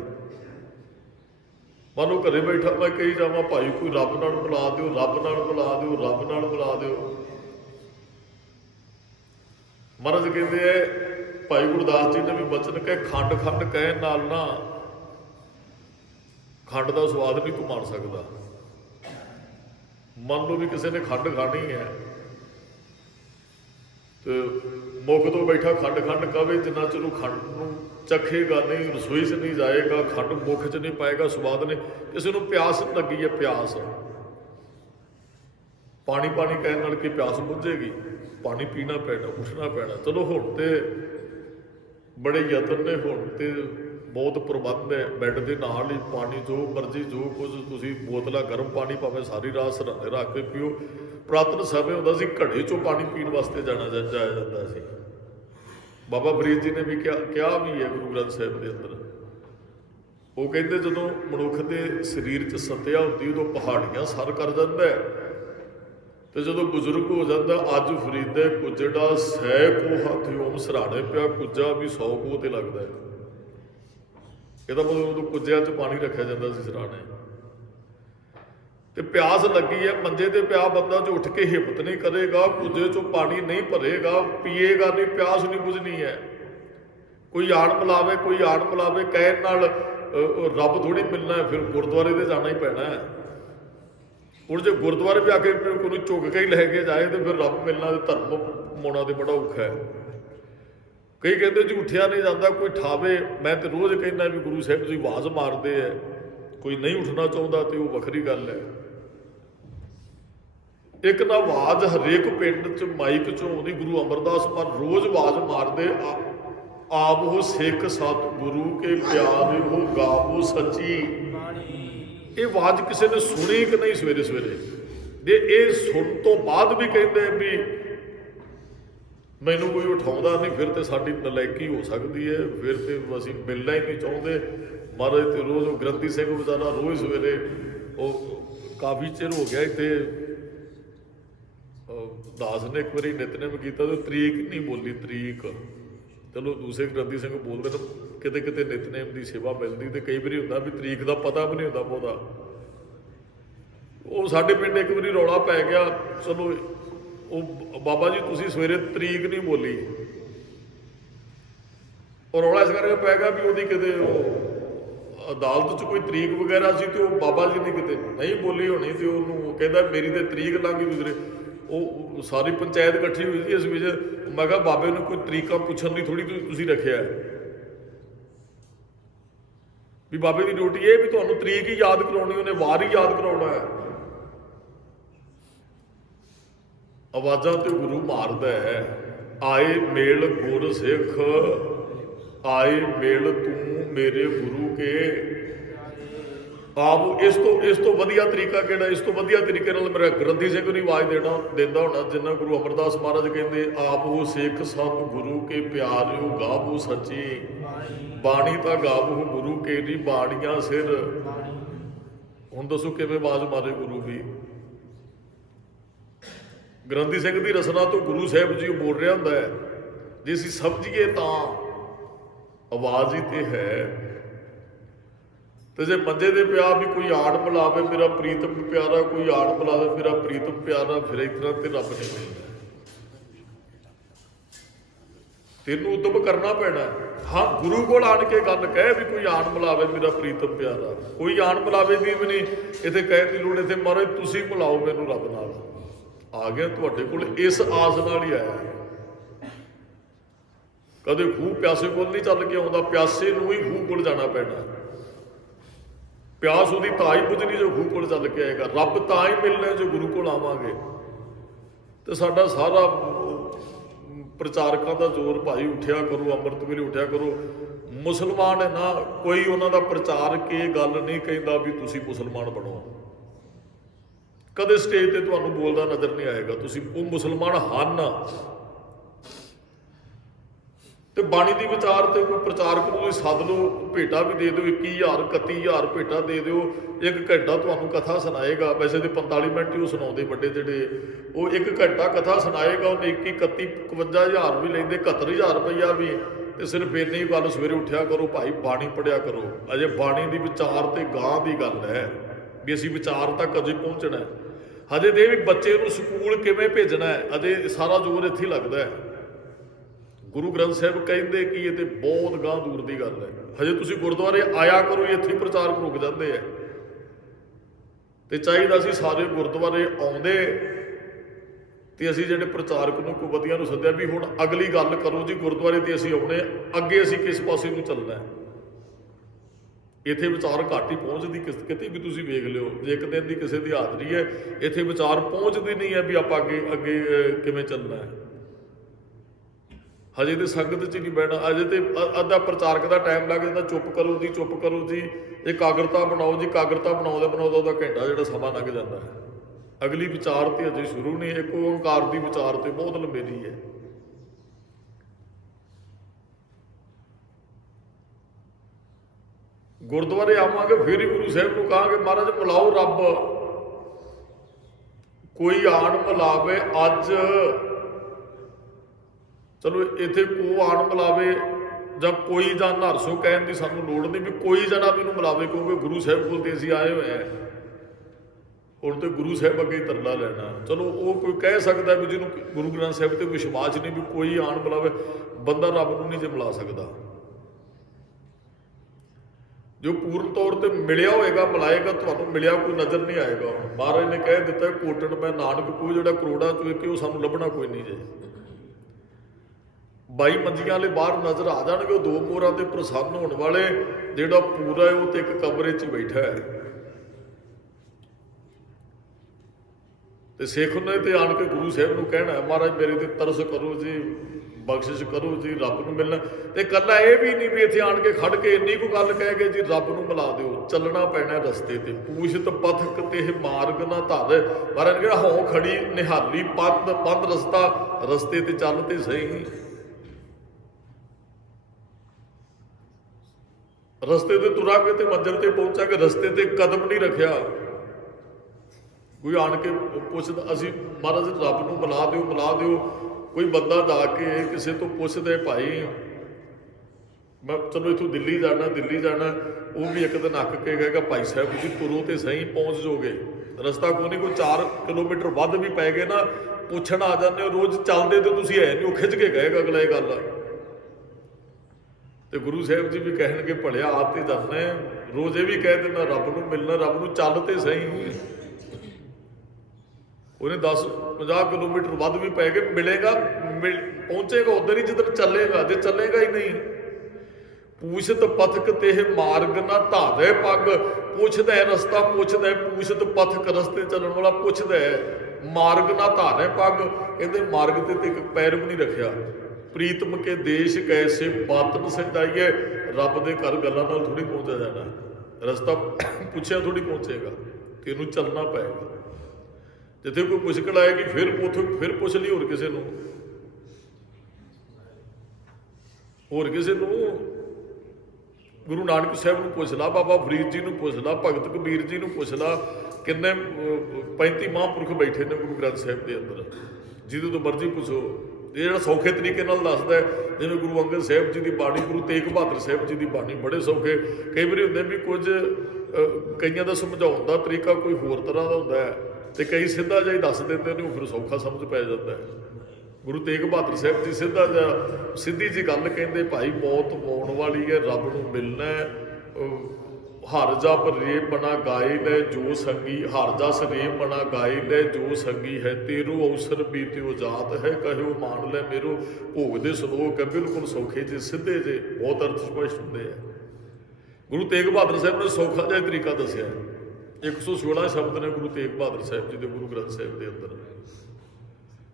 ਮਾਨੂੰ ਘਰੇ ਬੈਠਾ ਮੈਂ ਕਹੀ ਜਾਵਾਂ ਭਾਈ ਕੋਈ ਰੱਬ ਨਾਲ ਮਿਲਾ ਦਿਓ, ਰੱਬ ਨਾਲ ਮਿਲਾ ਦਿਓ, ਰੱਬ ਨਾਲ ਮਿਲਾ ਦਿਓ। ਮਹਾਰਾਜ ਕਹਿੰਦੇ ਹੈ, ਭਾਈ ਗੁਰਦਾਸ ਜੀ ਨੇ ਵੀ ਬਚਨ ਕਹੇ, ਖੰਡ ਖੰਡ ਕਹਿਣ ਨਾਲ ਨਾ ਖੰਡ ਦਾ ਸਵਾਦ ਨਹੀਂ ਤੂੰ ਮਾਣ ਸਕਦਾ। ਮੰਨ ਲਓ ਵੀ ਕਿਸੇ ਨੇ ਖੰਡ ਖਾਣੀ ਹੈ ਤੇ ਮੁੱਖ ਤੋਂ ਬੈਠਾ ਖੰਡ ਖੰਡ ਕਵੇ, ਜਿੰਨਾ ਚਿਰ ਉਹ ਖੰਡ ਨੂੰ ਚੱਖੇਗਾ ਨਹੀਂ, ਰਸੋਈ 'ਚ ਨਹੀਂ ਜਾਏਗਾ, ਖੰਡ ਮੁੱਖ 'ਚ ਨਹੀਂ ਪਾਏਗਾ, ਸਵਾਦ ਨਹੀਂ। ਕਿਸੇ ਨੂੰ ਪਿਆਸ ਲੱਗੀ ਹੈ, ਪਿਆਸ, ਪਾਣੀ ਪਾਣੀ ਕਹਿਣ ਨਾਲ ਕਿ ਪਿਆਸ ਬੁੱਝੇਗੀ? ਪਾਣੀ ਪੀਣਾ ਪੈਣਾ, ਉੱਠਣਾ ਪੈਣਾ। ਚਲੋ ਹੁਣ ਤੇ ਬੜੇ ਯਤਨ ਨੇ, ਹੁਣ ਤੇ ਬਹੁਤ ਪ੍ਰਬੰਧ ਹੈ, ਬੈੱਡ ਦੇ ਨਾਲ ਹੀ ਪਾਣੀ ਜੋ ਮਰਜ਼ੀ, ਜੋ ਕੁਝ ਤੁਸੀਂ, ਬੋਤਲਾਂ ਗਰਮ ਪਾਣੀ ਭਾਵੇਂ ਸਾਰੀ ਰਾਤ ਸਿਰਹਾਣੇ ਰੱਖ ਕੇ ਪੀਓ। ਪੁਰਾਤਨ ਸਮੇਂ ਹੁੰਦਾ ਸੀ ਘੜੇ 'ਚੋਂ ਪਾਣੀ ਪੀਣ ਵਾਸਤੇ ਜਾਇਆ ਜਾਂਦਾ ਸੀ। ਬਾਬਾ ਫਰੀਦ ਜੀ ਨੇ ਵੀ ਕਿਹਾ ਵੀ ਹੈ ਗੁਰੂ ਗ੍ਰੰਥ ਸਾਹਿਬ ਦੇ ਅੰਦਰ। ਉਹ ਕਹਿੰਦੇ ਜਦੋਂ ਮਨੁੱਖ ਦੇ ਸਰੀਰ 'ਚ ਸੱਤਿਆ ਹੁੰਦੀ ਉਦੋਂ ਪਹਾੜੀਆਂ ਸਰ ਕਰ ਜਾਂਦਾ ਹੈ, ਤੇ ਜਦੋਂ ਬਜ਼ੁਰਗ ਹੋ ਜਾਂਦਾ, ਅੱਜ ਫਰੀਦੇ ਕੁੱਜੜਾ ਸਹਿ ਕੋ ਹੱਥ ਓਮ ਸਰਾਣੇ ਪਿਆ, ਕੁੱਜਾ ਵੀ 100 ਕੋਹ ਤੇ ਲੱਗਦਾ ਹੈ। ਇਹਦਾ ਮਤਲਬ ਉਦੋਂ ਕੁੱਜਿਆਂ 'ਚ ਪਾਣੀ ਰੱਖਿਆ ਜਾਂਦਾ ਸੀ ਸਰਾਣੇ। ਤੇ ਪਿਆਸ ਲੱਗੀ ਹੈ, ਮੰਜੇ ਤੇ ਪਿਆ ਬੰਦਾ ਜੋ ਉੱਠ ਕੇ ਹਿੰਮਤ ਨਹੀਂ ਕਰੇਗਾ, ਕੁੱਜੇ 'ਚੋਂ ਪਾਣੀ ਨਹੀਂ ਭਰੇਗਾ, ਪੀਏਗਾ ਨਹੀਂ, ਪਿਆਸ ਨਹੀਂ ਬੁਝਣੀ ਹੈ। ਕੋਈ ਆਣ ਮਿਲਾਵੇ, ਕੋਈ ਆਣ ਮਿਲਾਵੇ ਕਹਿਣ ਨਾਲ ਰੱਬ ਥੋੜ੍ਹੀ ਮਿਲਣਾ ਹੈ। ਫਿਰ ਗੁਰਦੁਆਰੇ ਤੇ ਜਾਣਾ ਹੀ ਪੈਣਾ ਹੈ। ਹੁਣ ਜੇ ਗੁਰਦੁਆਰੇ ਵੀ ਆ ਕੇ ਕੋਈ ਝੁੱਕ ਕੇ ਹੀ ਲੈ ਕੇ ਜਾਏ ਤੇ ਫਿਰ ਰੱਬ ਮਿਲਣਾ ਤੇ ਧਰਮ ਮੋਣਾ ਤੇ ਬੜਾ ਔਖਾ ਹੈ। ਕਈ ਕਹਿੰਦੇ ਜੀ ਉੱਠਿਆ ਨਹੀਂ ਜਾਂਦਾ, ਕੋਈ ਠਾਵੇ। ਮੈਂ ਤੇ ਰੋਜ਼ ਕਹਿੰਦਾ ਵੀ ਗੁਰੂ ਸਾਹਿਬ ਜੀ ਆਵਾਜ਼ ਮਾਰਦੇ ਹੈ, ਕੋਈ ਨਹੀਂ ਉੱਠਣਾ ਚਾਹੁੰਦਾ ਤੇ ਉਹ ਵੱਖਰੀ ਗੱਲ ਹੈ। ਇੱਕ ਨਾ ਆਵਾਜ਼ ਹਰੇਕ ਪਿੰਡ 'ਚ ਮਾਈਕ 'ਚੋਂ ਆਉਂਦੀ, ਗੁਰੂ ਅਮਰਦਾਸ ਮਾਨ ਰੋਜ਼ ਆਵਾਜ਼ ਮਾਰਦੇ, ਆਪ ਉਹ ਸਿੱਖ ਸਤ ਗੁਰੂ ਕੇ ਪਿਆਰੇ ਹੋ ਗਾਵੋ ਸੱਚੀ। ਇਹ ਆਵਾਜ਼ ਕਿਸੇ ਨੇ ਸੁਣੀ ਕਿ ਨਹੀਂ ਸਵੇਰੇ ਸਵੇਰੇ? ਜੇ ਇਹ ਸੁਣ ਤੋਂ ਬਾਅਦ ਵੀ ਕਹਿੰਦੇ ਵੀ ਮੈਨੂੰ ਕੋਈ ਉਠਾਉਂਦਾ ਨਹੀਂ, ਫਿਰ ਤੇ ਸਾਡੀ ਨਲਾਇਕੀ ਹੋ ਸਕਦੀ ਹੈ, ਫਿਰ ਤੇ ਅਸੀਂ ਮਿਲਣਾ ਹੀ ਨਹੀਂ ਚਾਹੁੰਦੇ। ਮਹਾਰਾਜ ਤੇ ਰੋਜ਼ ਉਹ ਗ੍ਰੰਥੀ ਸਿੰਘ ਵਿਚਾਰਾ ਰੋਜ਼ ਸਵੇਰੇ, ਉਹ ਕਾਫੀ ਚਿਰ ਹੋ ਗਿਆ ਇੱਥੇ, ਦਾਸ ਨੇ ਇੱਕ ਵਾਰੀ ਨਿਤਨੇਮ ਕੀਤਾ ਤੇ ਤਰੀਕ ਨਹੀਂ ਬੋਲੀ, ਤਰੀਕ ਚਲੋ ਦੂਸਰੇ ਗ੍ਰੰਥੀ ਸਿੰਘ ਬੋਲਦੇ ਨੇ ਕਿਤੇ ਕਿਤੇ ਨਿਤਨੇਮ ਦੀ ਸੇਵਾ ਮਿਲਦੀ, ਤੇ ਕਈ ਵਾਰੀ ਹੁੰਦਾ ਵੀ ਤਰੀਕ ਦਾ ਪਤਾ ਵੀ ਨਹੀਂ ਹੁੰਦਾ ਬਹੁਤਾ। ਉਹ ਸਾਡੇ ਪਿੰਡ ਇੱਕ ਵਾਰੀ ਰੌਲਾ ਪੈ ਗਿਆ, ਚਲੋ ਉਹ ਬਾਬਾ ਜੀ ਤੁਸੀਂ ਸਵੇਰੇ ਤਰੀਕ ਨਹੀਂ ਬੋਲੀ, ਉਹ ਰੌਲਾ ਇਸ ਕਰਕੇ ਪੈ ਗਿਆ ਵੀ ਉਹਦੀ ਕਿਤੇ ਉਹ ਅਦਾਲਤ 'ਚ ਕੋਈ ਤਰੀਕ ਵਗੈਰਾ ਸੀ, ਤੇ ਉਹ ਬਾਬਾ ਜੀ ਨੇ ਕਿਤੇ ਨਹੀਂ ਬੋਲੀ ਹੋਣੀ, ਤੇ ਉਹਨੂੰ ਕਹਿੰਦਾ ਮੇਰੀ ਤੇ ਤਰੀਕ ਲੰਘ ਗਈ ਗੁਜ਼ਰੇ। ਉਹ ਸਾਰੀ ਪੰਚਾਇਤ ਇਕੱਠੀ ਹੋਈ ਸੀ ਇਸ ਵਿੱਚ। ਮੈਂ ਕਿਹਾ ਬਾਬੇ ਨੂੰ ਕੋਈ ਤਰੀਕਾ ਪੁੱਛਣ ਦੀ ਥੋੜੀ ਤੁਸੀਂ ਰੱਖਿਆ ਵੀ ਬਾਬੇ ਦੀ ਡਿਊਟੀ ਇਹ ਵੀ ਤੁਹਾਨੂੰ ਤਰੀਕ ਹੀ ਯਾਦ ਕਰਾਉਣੀ, ਉਹਨੇ ਵਾਰ ਹੀ ਯਾਦ ਕਰਾਉਣਾ ਹੈ। ਆਵਾਜ਼ਾਂ ਤੇ ਗੁਰੂ ਮਾਰਦਾ ਹੈ, ਆਏ ਮੇਲ ਗੁਰ ਸਿੱਖ, ਆਏ ਮੇਲ ਤੂੰ ਮੇਰੇ ਗੁਰੂ ਕੇ। ਆਪ ਇਸ ਤੋਂ ਵਧੀਆ ਤਰੀਕਾ ਕਿਹੜਾ? ਇਸ ਤੋਂ ਵਧੀਆ ਤਰੀਕੇ ਨਾਲ ਮੇਰਾ ਗ੍ਰੰਥੀ ਸਿੰਘ ਨੂੰ ਆਵਾਜ਼ ਦਿੰਦਾ ਹੋਣਾ, ਜਿੰਨਾ ਗੁਰੂ ਅਮਰਦਾਸ ਮਹਾਰਾਜ ਕਹਿੰਦੇ, ਆਪ ਹੋ ਸਿੱਖ ਸਭ ਗੁਰੂ ਕੇ ਪਿਆਰਿਓ, ਗਾਵੋ ਸੱਚੀ ਬਾਣੀ ਤਾਂ ਗਾਵੋ ਗੁਰੂ ਕੇ ਨੀ ਬਾਣੀਆਂ ਸਿਰ। ਹੁਣ ਦੱਸੋ ਕਿਵੇਂ ਆਵਾਜ਼ ਮਾਰੇ ਗੁਰੂ ਵੀ? ਗ੍ਰੰਥੀ ਸਿੰਘ ਦੀ ਰਸਨਾ ਤੋਂ ਗੁਰੂ ਸਾਹਿਬ ਜੀ ਬੋਲ ਰਿਹਾ ਹੁੰਦਾ ਹੈ। ਜੇ ਅਸੀਂ ਸਮਝੀਏ ਤਾਂ ਆਵਾਜ਼ ਹੀ ਤੇ ਹੈ। ਤੇ ਜੇ ਮੰਜੇ ਦੇ ਪਿਆ ਵੀ ਕੋਈ ਆੜ ਮਿਲਾਵੇ ਮੇਰਾ ਪ੍ਰੀਤਮ ਪਿਆਰਾ, ਕੋਈ ਆੜ ਮਿਲਾਵੇ ਮੇਰਾ ਪ੍ਰੀਤਮ ਪਿਆਰਾ, ਫਿਰ ਇਸ ਤਰ੍ਹਾਂ ਤੇ ਰੱਬ ਨਹੀਂ ਮਿਲਦਾ। ਤੈਨੂੰ ਉਦਮ ਕਰਨਾ ਪੈਣਾ। ਹਾਂ, ਗੁਰੂ ਕੋਲ ਆਣ ਕੇ ਗੱਲ ਕਹਿ ਵੀ ਕੋਈ ਆਣ ਮਿਲਾਵੇ ਮੇਰਾ ਪ੍ਰੀਤਮ ਪਿਆਰਾ, ਕੋਈ ਆਣ ਮਿਲਾਵੇ ਦੀ ਵੀ ਨਹੀਂ ਇੱਥੇ ਕਹਿਣ ਦੀ ਲੋੜ। ਇੱਥੇ ਮਹਾਰਾਜ ਤੁਸੀਂ ਮਿਲਾਓ ਮੈਨੂੰ ਰੱਬ ਨਾਲ। ਆ ਗਿਆ ਤੁਹਾਡੇ ਕੋਲ ਇਸ ਆਸ ਨਾਲ ਹੀ ਆਇਆ। ਕਦੇ ਖੂਹ ਪਿਆਸੇ ਕੋਲ ਨਹੀਂ ਚੱਲ ਕੇ ਆਉਂਦਾ, ਪਿਆਸੇ ਨੂੰ ਹੀ ਖੂਹ ਕੋਲ ਜਾਣਾ ਪੈਣਾ। ਪਿਆਸ ਉਹਦੀ ਤਾਂ ਹੀ ਬੁਝਣੀ ਜੋ ਖੂਹ ਕੋਲ ਚੱਲ ਕੇ ਆਏਗਾ। ਰੱਬ ਤਾਂ ਹੀ ਮਿਲਣਾ ਜੋ ਗੁਰੂ ਕੋਲ ਆਵਾਂਗੇ। ਤੇ ਸਾਡਾ ਸਾਰਾ ਪ੍ਰਚਾਰਕਾਂ ਦਾ ਜ਼ੋਰ, ਭਾਈ ਉੱਠਿਆ ਕਰੋ, ਅੰਮ੍ਰਿਤ ਵੇਲੇ ਉੱਠਿਆ ਕਰੋ। ਮੁਸਲਮਾਨ ਹੈ ਨਾ, ਕੋਈ ਉਹਨਾਂ ਦਾ ਪ੍ਰਚਾਰਕ ਇਹ ਗੱਲ ਨਹੀਂ ਕਹਿੰਦਾ ਵੀ ਤੁਸੀਂ ਮੁਸਲਮਾਨ ਬਣੋ। ਕਦੇ ਸਟੇਜ ਤੇ ਤੁਹਾਨੂੰ ਬੋਲਦਾ ਨਜ਼ਰ ਨਹੀਂ ਆਏਗਾ ਤੁਸੀਂ ਉਹ ਮੁਸਲਮਾਨ ਹਨ। ਤੇ ਬਾਣੀ ਦੀ ਵਿਚਾਰ ਤੇ ਕੋਈ ਪ੍ਰਚਾਰਕ ਨੂੰ ਤੁਸੀਂ ਸੱਦ ਲਓ, ਭੇਟਾ ਵੀ ਦੇ ਦਿਓ, 21,000 31,000 ਭੇਟਾ ਦੇ ਦਿਓ, 1 ਘੰਟਾ ਤੁਹਾਨੂੰ ਕਥਾ ਸੁਣਾਏਗਾ। ਵੈਸੇ ਤੇ 45 ਮਿੰਟ ਹੀ ਉਹ ਸੁਣਾਉਂਦੇ ਵੱਡੇ ਜਿਹੜੇ, ਉਹ 1 ਘੰਟਾ ਕਥਾ ਸੁਣਾਏਗਾ। ਉਹਨੇ 21 31 52,000 ਵੀ ਲੈਂਦੇ, 71,000 ਰੁਪਈਆ ਵੀ। ਤੇ ਸਿਰਫ ਇੰਨੀ ਗੱਲ, ਸਵੇਰੇ ਉੱਠਿਆ ਕਰੋ ਭਾਈ, ਬਾਣੀ ਪੜ੍ਹਿਆ ਕਰੋ। ਅਜੇ ਬਾਣੀ ਦੀ ਵਿਚਾਰ ਤੇ ਗਾਂ ਦੀ ਗੱਲ ਹੈ ਵੀ ਅਸੀਂ ਵਿਚਾਰ ਤੱਕ ਅਜੇ ਪਹੁੰਚਣਾ। ਹਜੇ ਦੇ ਵੀ ਬੱਚੇ ਨੂੰ ਸਕੂਲ ਕਿਵੇਂ ਭੇਜਣਾ ਹੈ, ਅਜੇ ਸਾਰਾ ਜ਼ੋਰ ਇੱਥੇ ਹੀ ਲੱਗਦਾ ਹੈ। ਗੁਰੂ ਗ੍ਰੰਥ ਸਾਹਿਬ ਕਹਿੰਦੇ ਕਿ ਇਹ ਤੇ ਬਹੁਤ ਗਾਂ ਦੂਰ ਦੀ ਗੱਲ ਹੈ। ਹਜੇ ਤੁਸੀਂ ਗੁਰਦੁਆਰੇ ਆਇਆ ਕਰੋ, ਇੱਥੇ ਹੀ ਪ੍ਰਚਾਰਕ ਰੁਕ ਜਾਂਦੇ ਆ। ਤੇ ਚਾਹੀਦਾ ਸੀ ਸਾਰੇ ਗੁਰਦੁਆਰੇ ਆਉਂਦੇ ਤੇ ਅਸੀਂ ਜਿਹੜੇ ਪ੍ਰਚਾਰਕ ਨੂੰ ਕੋਈ ਵਧੀਆ ਨੂੰ ਸੱਦਿਆ ਵੀ ਹੁਣ ਅਗਲੀ ਗੱਲ ਕਰੋ ਜੀ, ਗੁਰਦੁਆਰੇ ਤੇ ਅਸੀਂ ਆਉਣੇ, ਅੱਗੇ ਅਸੀਂ ਕਿਸ ਪਾਸੇ ਨੂੰ ਚੱਲਣਾ ਹੈ। ਇੱਥੇ ਵਿਚਾਰ ਘੱਟ ਹੀ ਪਹੁੰਚਦੀ, ਕਿਤੇ ਵੀ ਤੁਸੀਂ ਵੇਖ ਲਿਓ। ਜੇ ਇੱਕ ਦਿਨ ਦੀ ਕਿਸੇ ਦੀ ਹਾਜ਼ਰੀ ਹੈ, ਇੱਥੇ ਵਿਚਾਰ ਪਹੁੰਚਦੀ ਨਹੀਂ ਹੈ ਵੀ ਆਪਾਂ ਅੱਗੇ ਕਿਵੇਂ ਚੱਲਣਾ ਹੈ। ਹਜੇ ਤੇ ਸੰਗਤ 'ਚ ਨਹੀਂ ਬਹਿਣਾ। ਅਜੇ ਤੇ ਅੱਧਾ ਪ੍ਰਚਾਰਕ ਦਾ ਟਾਈਮ ਲੱਗ ਜਾਂਦਾ, ਚੁੱਪ ਕਰੋ ਜੀ, ਚੁੱਪ ਕਰੋ ਜੀ, ਇਕਾਗਰਤਾ ਬਣਾਓ ਜੀ। ਇਕਾਗਰਤਾ ਬਣਾਉਂਦਾ ਉਹਦਾ ਘੰਟਾ ਜਿਹੜਾ ਸਮਾਂ ਲੰਘ ਜਾਂਦਾ ਹੈ। ਅਗਲੀ ਵਿਚਾਰ ਤੇ ਅਜੇ ਸ਼ੁਰੂ ਨਹੀਂ। ਇੱਕ ਓਂਕਾਰ ਦੀ ਵਿਚਾਰ ਤੇ ਬਹੁਤ ਲੰਬੇਰੀ ਹੈ। ਗੁਰਦੁਆਰੇ ਆਵਾਂਗੇ ਫਿਰ ਹੀ ਗੁਰੂ ਸਾਹਿਬ ਨੂੰ ਕਹਾਂਗੇ ਮਹਾਰਾਜ ਮਿਲਾਓ ਰੱਬ, ਕੋਈ ਆਣ ਮਿਲਾਵੇ ਅੱਜ। ਚਲੋ ਇੱਥੇ ਕੋ ਆਣ ਮਿਲਾਵੇ ਜਾਂ ਕੋਈ ਜਾਂ ਨਰਸੋ ਕਹਿਣ ਦੀ ਸਾਨੂੰ ਲੋੜ ਨਹੀਂ ਵੀ ਕੋਈ ਜਣਾ ਮੈਨੂੰ ਮਿਲਾਵੇ, ਕਿਉਂਕਿ ਗੁਰੂ ਸਾਹਿਬ ਕੋਲ ਤੇ ਅਸੀਂ ਆਏ ਹੋਏ ਹਾਂ। ਹੁਣ ਤੇ ਗੁਰੂ ਸਾਹਿਬ ਅੱਗੇ ਤਰਲਾ ਲੈਣਾ। ਚਲੋ ਉਹ ਕੋਈ ਕਹਿ ਸਕਦਾ ਵੀ ਜਿਹਨੂੰ ਗੁਰੂ ਗ੍ਰੰਥ ਸਾਹਿਬ ਤੇ ਵਿਸ਼ਵਾਸ ਨਹੀਂ ਵੀ ਕੋਈ ਆਣ ਮਿਲਾਵੇ, ਬੰਦਾ ਰੱਬ ਨੂੰ ਨਹੀਂ ਜੇ ਮਿਲਾ ਸਕਦਾ। ਜੋ ਪੂਰਨ ਤੌਰ ਤੇ ਮਿਲਿਆ ਹੋਏਗਾ ਮਿਲਾਏਗਾ, ਤੁਹਾਨੂੰ ਮਿਲਿਆ ਕੋਈ ਨਜ਼ਰ ਨਹੀਂ ਆਏਗਾ। ਮਹਾਰਾਜ ਨੇ ਕਹਿ ਦਿੱਤਾ ਕੋਟਣ ਮੈਂ ਨਾਨਕ ਕੋ, ਜਿਹੜਾ ਕਰੋੜਾਂ ਚੋਂ ਇੱਕ ਉਹ ਸਾਨੂੰ ਲੱਭਣਾ ਕੋਈ ਨਹੀਂ ਜੇ। 22 ਮੰਜੀਆਂ ਵਾਲੇ ਬਾਹਰ ਨਜ਼ਰ ਆ ਜਾਣਗੇ, ਉਹ 2 ਮੋਹਰਾਂ ਤੇ ਪ੍ਰਸੰਨ ਹੋਣ ਵਾਲੇ। ਜਿਹੜਾ ਪੂਰਾ ਹੈ ਉਹ ਤੇ ਇੱਕ ਕਮਰੇ 'ਚ ਬੈਠਾ ਹੈ। ਤੇ ਸਿੱਖ ਨੇ ਤੇ ਆਣ ਕੇ ਗੁਰੂ ਸਾਹਿਬ ਨੂੰ ਕਹਿਣਾ ਮਹਾਰਾਜ ਮੇਰੇ ਤੇ ਤਰਸ ਕਰੋ ਜੀ, ਬਖਸ਼ਿਸ਼ ਕਰੋ ਜੀ, ਰੱਬ ਨੂੰ ਮਿਲਣਾ। ਤੇ ਇਕੱਲਾ ਇਹ ਵੀ ਨਹੀਂ ਵੀ ਇੱਥੇ ਆਣ ਕੇ ਖੜ ਕੇ ਇੰਨੀ ਕੁ ਗੱਲ ਕਹਿ ਕੇ ਜੀ ਰੱਬ ਨੂੰ ਮਿਲਾ ਦਿਓ। ਚੱਲਣਾ ਪੈਣਾ ਰਸਤੇ ਤੇ। ਪੂਛਤ ਪਥਕ ਤੇ ਮਾਰਗ ਨਾ ਧਰ। ਮਹਾਰਾਜ ਨੇ ਕਿਹਾ ਹਉ ਖੜੀ ਨਿਹਾਲੀ ਪੰਧ ਰਸਤਾ, ਰਸਤੇ ਤੇ ਚੱਲ ਤੇ ਸਹੀ। ਰਸਤੇ ਤੇ ਤੁਰਾਂਗੇ ਤੇ ਮੰਜ਼ਿਲ ਤੇ ਪਹੁੰਚਾਂਗੇ। ਰਸਤੇ ਤੇ ਕਦਮ ਨਹੀਂ ਰੱਖਿਆ। ਕੋਈ ਆਣ ਕੇ ਪੁੱਛਦਾ, ਅਸੀਂ ਮਹਾਰਾਜ ਰੱਬ ਨੂੰ ਮਿਲਾ ਦਿਓ, ਮਿਲਾ ਦਿਓ। ਕੋਈ ਬੰਦਾ ਜਾ ਕੇ ਕਿਸੇ ਤੋਂ ਪੁੱਛਦੇ ਭਾਈ ਮੈਂ ਚਲੋ ਇੱਥੋਂ ਦਿੱਲੀ ਜਾਣਾ ਉਹ ਵੀ ਇੱਕ ਦਿਨ ਅੱਕ ਕੇ ਕਹੇਗਾ ਭਾਈ ਸਾਹਿਬ ਤੁਸੀਂ ਤੁਰੋ ਤੇ ਸਹੀ ਪਹੁੰਚ ਜਾਓਗੇ, ਰਸਤਾ ਕੋਈ ਨਹੀਂ, ਕੋਈ 4 ਕਿਲੋਮੀਟਰ ਵੱਧ ਵੀ ਪੈ ਗਏ ਨਾ ਪੁੱਛਣ ਆ ਜਾਂਦੇ ਹੋ, ਰੋਜ਼ ਚੱਲਦੇ ਤੇ ਤੁਸੀਂ ਹੈ ਨਹੀਂ, ਉਹ ਖਿੱਚ ਕੇ ਕਹੇਗਾ ਅਗਲਾ ਇਹ ਗੱਲ ਆ। ਤੇ ਗੁਰੂ ਸਾਹਿਬ ਜੀ ਵੀ ਕਹਿਣਗੇ ਭਲਿਆ ਆਪ ਤੇ ਜਾਣਾ, ਰੋਜ਼ ਇਹ ਵੀ ਕਹਿ ਦੇਣਾ ਰੱਬ ਨੂੰ ਮਿਲਣਾ, ਰੱਬ ਨੂੰ ਚੱਲ ਤੇ ਸਹੀ। ਉਹਨੇ 10-50 ਕਿਲੋਮੀਟਰ ਵੱਧ ਵੀ ਪੈ ਗਏ ਮਿਲੇਗਾ, ਪਹੁੰਚੇਗਾ ਉਧਰ ਹੀ ਜਿੱਧਰ ਚੱਲੇਗਾ, ਜੇ ਚੱਲੇਗਾ ਹੀ ਨਹੀਂ। ਪੂਛਤ ਪਥਕ ਤੇ ਮਾਰਗ ਨਾ ਧਾਵੇ ਪੱਗ, ਪੁੱਛਦਾ ਹੈ ਰਸਤਾ ਪੁੱਛਦਾ ਹੈ, ਪੂਛਤ ਪਥਕ ਰਸਤੇ ਚੱਲਣ ਵਾਲਾ ਪੁੱਛਦਾ ਹੈ, ਮਾਰਗ ਨਾ ਧਾਰੇ ਪੱਗ, ਕਹਿੰਦੇ ਮਾਰਗ ਤੇ ਇੱਕ ਪੈਰ ਵੀ ਨਹੀਂ ਰੱਖਿਆ। ਪ੍ਰੀਤਮ ਕੇ ਦੇਸ਼ ਕੈਸੇ ਬਾਤਨ ਸਜਾਈਏ, ਰੱਬ ਦੇ ਘਰ ਗੱਲਾਂ ਨਾਲ ਥੋੜੀ ਪਹੁੰਚਿਆ ਜਾਣਾ, ਰਸਤਾ ਪੁੱਛਿਆ ਥੋੜੀ ਪਹੁੰਚੇਗਾ, ਕਿ ਇਹਨੂੰ ਚੱਲਣਾ ਪਏਗਾ। ਜਿੱਥੇ ਕੋਈ ਮੁਸ਼ਕਿਲ ਆਏਗੀ ਫਿਰ ਪੁੱਛ ਲਈ ਹੋਰ ਕਿਸੇ ਨੂੰ, ਗੁਰੂ ਨਾਨਕ ਸਾਹਿਬ ਨੂੰ ਪੁੱਛ ਲਾ, ਬਾਬਾ ਫਰੀਦ ਜੀ ਨੂੰ ਪੁੱਛ ਲਾ, ਭਗਤ ਕਬੀਰ ਜੀ ਨੂੰ ਪੁੱਛ ਲਾ, ਕਿੰਨੇ 35 ਮਹਾਂਪੁਰਖ ਬੈਠੇ ਨੇ ਗੁਰੂ ਗ੍ਰੰਥ ਸਾਹਿਬ ਦੇ ਅੰਦਰ, ਜਿਹਦੇ ਤੋਂ ਮਰਜ਼ੀ ਪੁੱਛੋ। ਇਹ ਜਿਹੜਾ ਸੌਖੇ ਤਰੀਕੇ ਨਾਲ ਦੱਸਦਾ ਹੈ, ਜਿਵੇਂ ਗੁਰੂ ਅੰਗਦ ਸਾਹਿਬ ਜੀ ਦੀ ਬਾਣੀ, ਗੁਰੂ ਤੇਗ ਬਹਾਦਰ ਸਾਹਿਬ ਜੀ ਦੀ ਬਾਣੀ, ਬੜੇ ਸੌਖੇ। ਕਈ ਵਾਰੀ ਹੁੰਦੇ ਵੀ ਕੁਝ ਕਈਆਂ ਦਾ ਸਮਝਾਉਣ ਦਾ ਤਰੀਕਾ ਕੋਈ ਹੋਰ ਤਰ੍ਹਾਂ ਦਾ ਹੁੰਦਾ ਹੈ, ਤੇ ਕਈ ਸਿੱਧਾ ਜਿਹਾ ਹੀ ਦੱਸ ਦਿੰਦੇ ਨੇ, ਉਹ ਫਿਰ ਸੌਖਾ ਸਮਝ ਪੈ ਜਾਂਦਾ ਹੈ। ਗੁਰੂ ਤੇਗ ਬਹਾਦਰ ਸਾਹਿਬ ਜੀ ਸਿੱਧੀ ਜੀ ਗੱਲ ਕਹਿੰਦੇ, ਭਾਈ ਮੌਤ ਆਉਣ ਵਾਲੀ ਹੈ, ਰੱਬ ਨੂੰ ਮਿਲਣਾ ਹੈ, ਹਰ ਜਪ ਰੇ ਬਣਾ ਗਾਏ ਲੈ ਜੋ ਸੰਗੀ, ਹਰ ਜਸ ਰੇ ਬਣਾ ਗਾਏ ਲੈ ਜੋ ਸੰਗੀ ਹੈ, ਤੇਰੋ ਅਵਸਰ ਬੀਤਿਓ ਜਾਤ ਹੈ, ਕਹਿਓ ਮਾਨ ਲੈ ਮੇਰੋ ਭੋਗ ਦੇ ਸਲੋਕ ਹੈ। ਬਿਲਕੁਲ ਸੌਖੇ ਜੇ ਸਿੱਧੇ ਜੇ, ਬਹੁਤ ਅਰਥ ਸਪਸ਼ਟ ਹੁੰਦੇ ਆ। ਗੁਰੂ ਤੇਗ ਬਹਾਦਰ ਸਾਹਿਬ ਨੇ ਸੌਖਾ ਜਿਹਾ ਤਰੀਕਾ ਦੱਸਿਆ। 116 ਸ਼ਬਦ ਨੇ ਗੁਰੂ ਤੇਗ ਬਹਾਦਰ ਸਾਹਿਬ ਜੀ ਦੇ ਗੁਰੂ ਗ੍ਰੰਥ ਸਾਹਿਬ ਦੇ ਅੰਦਰ,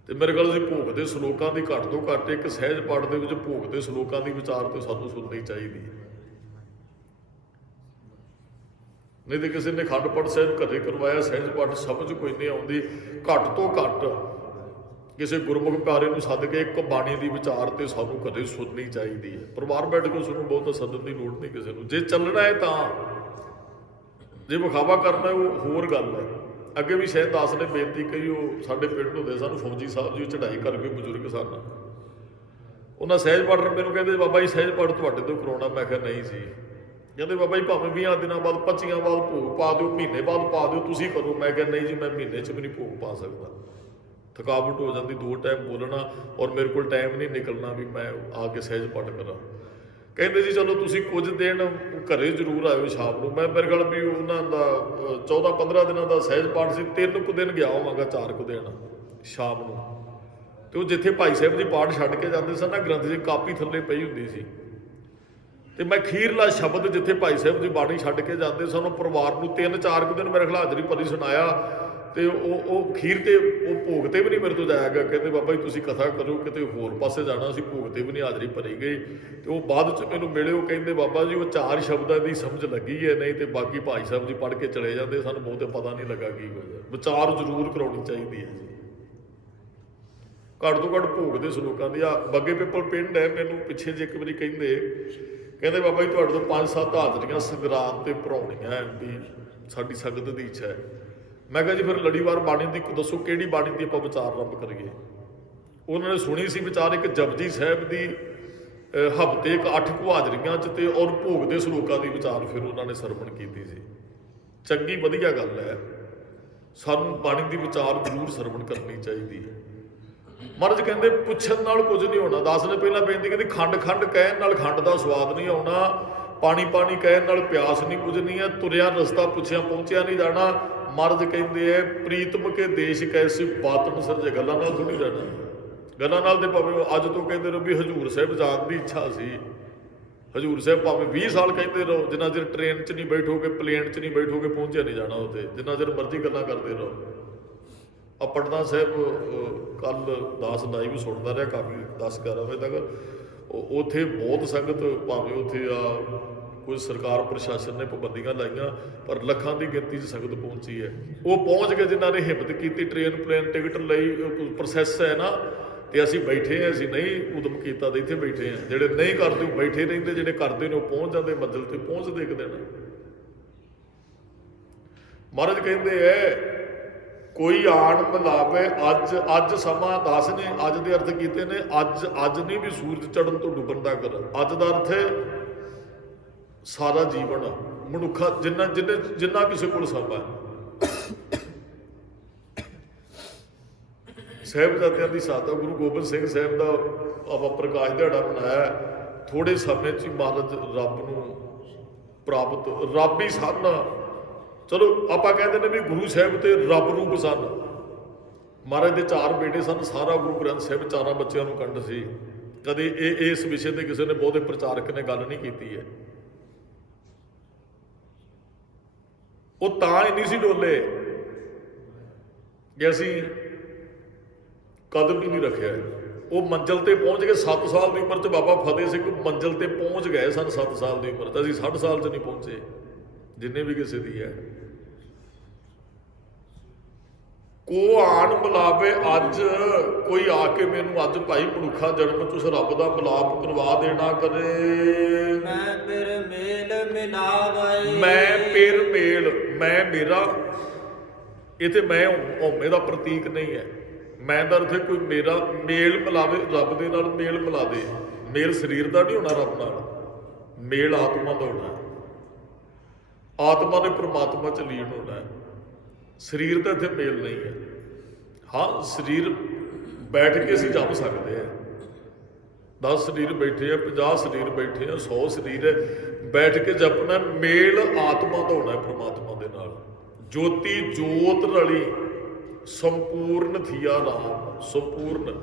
ਤੇ ਮੇਰੇ ਕੋਲ ਅਸੀਂ ਭੋਗ ਦੇ ਸਲੋਕਾਂ ਦੀ ਘੱਟ ਤੋਂ ਘੱਟ ਇੱਕ ਸਹਿਜ ਪਾਠ ਦੇ ਵਿੱਚ ਭੋਗ ਦੇ ਸਲੋਕਾਂ ਦੀ ਵਿਚਾਰ ਤੇ ਸਾਨੂੰ ਸੁਣਨੀ ਚਾਹੀਦੀ ਹੈ। ਨਹੀਂ ਤੇ ਕਿਸੇ ਨੇ ਖੰਡ ਪਾਠ ਸਾਹਿਬ ਘਰੇ ਕਰਵਾਇਆ, ਸਹਿਜ ਪਾਠ ਸਮਝ ਕੋਈ ਨਹੀਂ ਆਉਂਦੀ। ਘੱਟ ਤੋਂ ਘੱਟ ਕਿਸੇ ਗੁਰਮੁਖ ਪਿਆਰੇ ਨੂੰ ਸੱਦ ਕੇ ਇੱਕ ਬਾਣੀ ਦੀ ਵਿਚਾਰ ਤੇ ਸਾਨੂੰ ਘਰੇ ਸੁਣਨੀ ਚਾਹੀਦੀ ਹੈ। ਪਰਿਵਾਰ ਬੈਠ ਕੇ ਸੁਣੋ, ਬਹੁਤਾ ਸੱਦਣ ਦੀ ਲੋੜ ਨਹੀਂ ਕਿਸੇ ਨੂੰ। ਜੇ ਚੱਲਣਾ ਹੈ ਤਾਂ, ਜੇ ਵਿਖਾਵਾ ਕਰਨਾ ਉਹ ਹੋਰ ਗੱਲ ਹੈ। ਅੱਗੇ ਵੀ ਸ਼ਾਇਦ ਦਾਸ ਨੇ ਬੇਨਤੀ ਕਹੀ, ਉਹ ਸਾਡੇ ਪਿੰਡ ਹੁੰਦੇ ਸਾਨੂੰ ਫੌਜੀ ਸਾਹਿਬ ਜੀ ਚੜ੍ਹਾਈ ਕਰ ਗਏ, ਬਜ਼ੁਰਗ ਸਨ, ਉਹਨਾਂ ਸਹਿਜ ਪਾਠ ਮੈਨੂੰ ਕਹਿੰਦੇ ਬਾਬਾ ਜੀ ਸਹਿਜ ਪਾਠ ਤੁਹਾਡੇ ਤੋਂ ਕਰਾਉਣਾ। ਮੈਂ ਕਿਹਾ ਨਹੀਂ ਜੀ, ਕਹਿੰਦੇ ਬਾਬਾ ਜੀ ਭਾਵੇਂ 20 ਦਿਨਾਂ ਬਾਅਦ 25 ਬਾਅਦ ਭੋਗ ਪਾ ਦਿਓ, ਮਹੀਨੇ ਬਾਅਦ ਪਾ ਦਿਓ, ਤੁਸੀਂ ਕਰੋ। ਮੈਂ ਕਿਹਾ ਨਹੀਂ ਜੀ, ਮੈਂ ਮਹੀਨੇ 'ਚ ਵੀ ਨਹੀਂ ਭੋਗ ਪਾ ਸਕਦਾ, ਥਕਾਵਟ ਹੋ ਜਾਂਦੀ, 2 ਟਾਈਮ ਬੋਲਣਾ, ਔਰ ਮੇਰੇ ਕੋਲ ਟਾਈਮ ਨਹੀਂ ਨਿਕਲਣਾ ਵੀ ਮੈਂ ਆ ਕੇ ਸਹਿਜ ਪਾਠ ਕਰਾਂ। ਕਹਿੰਦੇ ਜੀ ਚਲੋ ਤੁਸੀਂ ਕੁਝ ਦਿਨ ਘਰੇ ਜ਼ਰੂਰ ਆਇਓ ਸ਼ਾਮ ਨੂੰ। ਮੈਂ ਮੇਰੇ ਕੋਲ ਵੀ ਉਹਨਾਂ ਦਾ 14-15 ਦਿਨਾਂ ਦਾ ਸਹਿਜ ਪਾਠ ਸੀ, 3 ਕੁ ਦਿਨ ਗਿਆ ਹੋਵਾਂਗਾ, 4 ਕੁ ਦਿਨ ਸ਼ਾਮ ਨੂੰ। ਤੇ ਉਹ ਜਿੱਥੇ ਭਾਈ ਸਾਹਿਬ ਜੀ ਪਾਠ ਛੱਡ ਕੇ ਜਾਂਦੇ ਸਨ ਨਾ, ਗ੍ਰੰਥ ਦੀ ਕਾਪੀ ਥੱਲੇ ਪਈ ਹੁੰਦੀ ਸੀ, ਤੇ ਮੈਂ ਅਖੀਰਲਾ ਸ਼ਬਦ ਜਿੱਥੇ ਭਾਈ ਸਾਹਿਬ ਜੀ ਬਾਣੀ ਛੱਡ ਕੇ ਜਾਂਦੇ ਸਨ, ਉਹ ਪਰਿਵਾਰ ਨੂੰ 3-4 ਕੁ ਦਿਨ ਮੇਰੇ ਖਿਆਲ ਹਾਜ਼ਰੀ ਭਰੀ ਸੁਣਾਇਆ। ਤੇ ਉਹ ਅਖੀਰ ਤੇ ਉਹ ਭੋਗ ਤੇ ਵੀ ਨਹੀਂ ਮੇਰੇ ਤੋਂ ਜਾਇਆ ਗਿਆ। ਕਹਿੰਦੇ ਬਾਬਾ ਜੀ ਤੁਸੀਂ ਕਥਾ ਕਰੋ, ਕਿਤੇ ਹੋਰ ਪਾਸੇ ਜਾਣਾ ਸੀ, ਭੋਗ ਤੇ ਵੀ ਨਹੀਂ ਹਾਜ਼ਰੀ ਭਰੀ ਗਈ। ਤੇ ਉਹ ਬਾਅਦ 'ਚ ਮੈਨੂੰ ਮਿਲੇ, ਉਹ ਕਹਿੰਦੇ ਬਾਬਾ ਜੀ ਉਹ 4 ਸ਼ਬਦਾਂ ਦੀ ਸਮਝ ਲੱਗੀ ਹੈ, ਨਹੀਂ ਤੇ ਬਾਕੀ ਭਾਈ ਸਾਹਿਬ ਜੀ ਪੜ੍ਹ ਕੇ ਚਲੇ ਜਾਂਦੇ, ਸਾਨੂੰ ਬਹੁਤੇ ਪਤਾ ਨਹੀਂ ਲੱਗਾ ਕੀ ਹੋਇਆ। ਵਿਚਾਰ ਜ਼ਰੂਰ ਕਰਾਉਣੀ ਚਾਹੀਦੀ ਹੈ ਜੀ, ਘੱਟ ਤੋਂ ਘੱਟ ਭੋਗ ਦੇ ਸਲੋਕਾਂ ਦੀ। ਆ ਬੱਗੇ ਪਿੱਪਲ ਪਿੰਡ ਹੈ, ਮੈਨੂੰ ਪਿੱਛੇ ਜੇ ਇੱਕ ਵਾਰੀ ਕਹਿੰਦੇ ਬਾਬਾ ਜੀ ਤੁਹਾਡੇ ਤੋਂ 5-7 ਹਾਜ਼ਰੀਆਂ ਸੰਗਰਾਂਦ ਤੇ ਭਰਾਉਣੀਆਂ ਵੀ ਸਾਡੀ ਸੰਗਤ ਦੀ ਇੱਛਾ ਹੈ। ਮੈਂ ਕਿਹਾ ਜੀ ਫਿਰ ਲੜੀਵਾਰ ਬਾਣੀ ਦੀ ਦੱਸੋ, ਕਿਹੜੀ ਬਾਣੀ ਦੀ ਆਪਾਂ ਵਿਚਾਰ ਆਰੰਭ ਕਰੀਏ। ਉਹਨਾਂ ਨੇ ਸੁਣੀ ਸੀ ਵਿਚਾਰ ਇੱਕ ਜਪਜੀ ਸਾਹਿਬ ਦੀ ਹਫ਼ਤੇ 8 ਕੁ ਹਾਜ਼ਰੀਆਂ 'ਚ, ਤੇ ਔਰ ਭੋਗ ਦੇ ਸਲੋਕਾਂ ਦੀ ਵਿਚਾਰ ਫਿਰ ਉਹਨਾਂ ਨੇ ਸਰਵਣ ਕੀਤੀ ਸੀ। ਚੰਗੀ ਵਧੀਆ ਗੱਲ ਹੈ, ਸਾਨੂੰ ਬਾਣੀ ਦੀ ਵਿਚਾਰ ਜ਼ਰੂਰ ਸਰਵਣ ਕਰਨੀ ਚਾਹੀਦੀ ਹੈ। ਮਹਾਰਾਜ ਕਹਿੰਦੇ ਪੁੱਛਣ ਨਾਲ ਕੁਝ ਨਹੀਂ ਹੋਣਾ। ਦਾਸ ਨੇ ਪਹਿਲਾਂ ਬੇਨਤੀ ਕੀਤੀ, ਖੰਡ ਖੰਡ ਕਹਿਣ ਨਾਲ ਖੰਡ ਦਾ ਸਵਾਦ ਨਹੀਂ ਆਉਣਾ, ਪਾਣੀ ਪਾਣੀ ਕਹਿਣ ਨਾਲ ਪਿਆਸ ਨਹੀਂ ਬੁਝਣੀ ਹੈ, ਤੁਰਿਆ ਰਸਤਾ ਪੁੱਛਿਆ ਪਹੁੰਚਿਆ ਨਹੀਂ ਜਾਣਾ। ਮਹਾਰਾਜ ਕਹਿੰਦੇ ਹੈ ਪ੍ਰੀਤਮ ਕੇ ਦੇਸ਼ ਕੈਸੇ ਬਾਤਨ ਸਰਜੇ, ਗੱਲਾਂ ਨਾਲ ਥੋੜ੍ਹੀ ਜਾਣਾ, ਗੱਲਾਂ ਨਾਲ ਤੇ ਭਾਵੇਂ ਅੱਜ ਤੋਂ ਕਹਿੰਦੇ ਰਹੋ ਵੀ ਹਜ਼ੂਰ ਸਾਹਿਬ ਜਾਣ ਦੀ ਇੱਛਾ ਸੀ, ਹਜ਼ੂਰ ਸਾਹਿਬ ਭਾਵੇਂ 20 ਸਾਲ ਕਹਿੰਦੇ ਰਹੋ, ਜਿੰਨਾ ਚਿਰ ਟ੍ਰੇਨ 'ਚ ਨਹੀਂ ਬੈਠੋਗੇ, ਪਲੇਨ 'ਚ ਨਹੀਂ ਬੈਠੋਗੇ, ਪਹੁੰਚਿਆ ਨਹੀਂ ਜਾਣਾ ਉੱਥੇ, ਜਿੰਨਾ ਚਿਰ ਮਰਜ਼ੀ ਗੱਲਾਂ ਕਰਦੇ ਰਹੋ। ਆ ਪਟਨਾ ਸਾਹਿਬ ਕੱਲ ਦਾਸ ਲਾਈਵ ਸੁਣਦਾ ਰਿਹਾ ਕਾਫੀ 10-11 ਵਜੇ ਤੱਕ। ਉੱਥੇ ਬਹੁਤ ਸੰਗਤ, ਭਾਵੇਂ ਉੱਥੇ ਕੁਝ ਸਰਕਾਰ ਪ੍ਰਸ਼ਾਸਨ ਨੇ ਪਾਬੰਦੀਆਂ ਲਾਈਆਂ, ਪਰ ਲੱਖਾਂ ਦੀ ਗਿਣਤੀ 'ਚ ਸੰਗਤ ਪਹੁੰਚੀ ਹੈ। ਉਹ ਪਹੁੰਚ ਕੇ ਜਿਨ੍ਹਾਂ ਨੇ ਹਿੰਮਤ ਕੀਤੀ, ਟ੍ਰੇਨ ਪਲੇਨ ਟਿਕਟ ਲਈ, ਪ੍ਰੋਸੈਸ ਹੈ ਨਾ, ਤੇ ਅਸੀਂ ਬੈਠੇ ਹਾਂ, ਅਸੀਂ ਨਹੀਂ ਉਦਮ ਕੀਤਾ ਤੇ ਇੱਥੇ ਬੈਠੇ ਹਾਂ। ਜਿਹੜੇ ਨਹੀਂ ਕਰਦੇ ਉਹ ਬੈਠੇ ਰਹਿੰਦੇ, ਜਿਹੜੇ ਕਰਦੇ ਨੇ ਉਹ ਪਹੁੰਚ ਜਾਂਦੇ, ਮੰਜ਼ਿਲ ਤੇ ਪਹੁੰਚਦੇ ਇੱਕ ਦਿਨ। ਮਹਾਰਾਜ ਕਹਿੰਦੇ ਹੈ ਕੋਈ ਆਣ ਮਿਲਾਵੇ ਅੱਜ ਸਮਾਂ। ਦਾਸ ਨੇ ਅੱਜ ਦੇ ਅਰਥ ਕੀਤੇ ਨੇ, ਅੱਜ ਨਹੀਂ ਵੀ ਸੂਰਜ ਚੜ੍ਹਨ ਤੋਂ ਡੁੱਬਣ ਤੱਕ। ਅੱਜ ਦਾ ਅਰਥ ਹੈ ਸਾਰਾ ਜੀਵਨ ਮਨੁੱਖਾ ਜਿੰਨਾ ਕਿਸੇ ਕੋਲ ਸਮਾਂ ਹੈ। ਸਾਹਿਬਜ਼ਾਦਿਆਂ ਦੀ ਸ਼ਹਾਦਤ, ਗੁਰੂ ਗੋਬਿੰਦ ਸਿੰਘ ਸਾਹਿਬ ਦਾ ਆਪਾਂ ਪ੍ਰਕਾਸ਼ ਦਿਹਾੜਾ ਮਨਾਇਆ। ਥੋੜੇ ਸਮੇਂ 'ਚ ਹੀ ਮਹਾਰਾਜ ਰੱਬ ਨੂੰ ਪ੍ਰਾਪਤ, ਰੱਬ ਹੀ ਸਨ। ਚਲੋ ਆਪਾਂ ਕਹਿੰਦੇ ਨੇ ਵੀ ਗੁਰੂ ਸਾਹਿਬ ਤੇ ਰੱਬ ਰੂਪ ਸਨ। ਮਹਾਰਾਜ ਦੇ 4 ਬੇਟੇ ਸਨ। ਸਾਰਾ ਗੁਰੂ ਗ੍ਰੰਥ ਸਾਹਿਬ 4 ਬੱਚਿਆਂ ਨੂੰ ਕੰਠ ਸੀ। ਕਦੇ ਇਸ ਵਿਸ਼ੇ ਤੇ ਕਿਸੇ ਨੇ ਬਹੁਤੇ ਪ੍ਰਚਾਰਕ ਨੇ ਗੱਲ ਨਹੀਂ ਕੀਤੀ ਹੈ। ਉਹ ਤਾਂ ਹੀ ਨਹੀਂ ਸੀ ਡੋਲੇ ਕਿ ਅਸੀਂ ਕਦਮ ਹੀ ਨਹੀਂ ਰੱਖਿਆ। ਉਹ ਮੰਜ਼ਿਲ ਤੇ ਪਹੁੰਚ ਗਏ 7 ਸਾਲ ਦੀ ਉਮਰ 'ਚ। ਬਾਬਾ ਫਤਿਹ ਸਿੰਘ ਮੰਜ਼ਿਲ ਤੇ ਪਹੁੰਚ ਗਏ ਸਨ 7 ਸਾਲ ਦੀ ਉਮਰ 'ਚ। ਅਸੀਂ 60 ਸਾਲ 'ਚ ਨਹੀਂ ਪਹੁੰਚੇ, ਜਿੰਨੇ ਵੀ ਕਿਸੇ ਦੀ ਹੈ। ਕੋ ਆਣ ਮਿਲਾਵੇ ਅੱਜ, ਕੋਈ ਆ ਕੇ ਮੈਨੂੰ ਅੱਜ ਭਾਈ ਮਨੁੱਖਾ ਜਨਮ 'ਚ ਉਸ ਰੱਬ ਦਾ ਮਿਲਾਪ ਕਰਵਾ ਦੇਣਾ ਕਰੇ। ਮੈਂ ਫਿਰ ਮੇਲ ਮਿਲਾਵੇ, ਮੈਂ ਫਿਰ ਮੇਲ, ਮੈਂ ਮੇਰਾ, ਇਹ ਤੇ ਮੈਂ ਹਉਮੈ ਦਾ ਪ੍ਰਤੀਕ ਨਹੀਂ ਹੈ। ਮੈਂ ਦਾ ਅਰਥ ਕੋਈ ਮੇਰਾ ਮੇਲ ਮਿਲਾਵੇ, ਰੱਬ ਦੇ ਨਾਲ ਮੇਲ ਮਿਲਾ ਦੇ। ਮੇਲ ਸਰੀਰ ਦਾ ਨਹੀਂ ਹੋਣਾ ਰੱਬ ਨਾਲ, ਮੇਲ ਆਤਮਾ ਦਾ ਹੋਣਾ। ਆਤਮਾ ਨੇ ਪ੍ਰਮਾਤਮਾ 'ਚ ਲੀਨ ਹੋਣਾ। ਸਰੀਰ ਦਾ ਇੱਥੇ ਮੇਲ ਨਹੀਂ ਹੈ। ਹਾਂ, ਸਰੀਰ ਬੈਠ ਕੇ ਅਸੀਂ ਜਪ ਸਕਦੇ ਹਾਂ। 10 ਸਰੀਰ ਬੈਠੇ ਆ, 50 ਸਰੀਰ ਬੈਠੇ ਆ, 100 ਸਰੀਰ ਹੈ, ਬੈਠ ਕੇ ਜਪਣਾ। ਮੇਲ ਆਤਮਾ ਦਾ ਹੋਣਾ ਪ੍ਰਮਾਤਮਾ ਦੇ ਨਾਲ। ਜੋਤੀ ਜੋਤ ਰਲੀ ਸੰਪੂਰਨ ਥੀਆ ਰਾਮ, ਸੰਪੂਰਨ।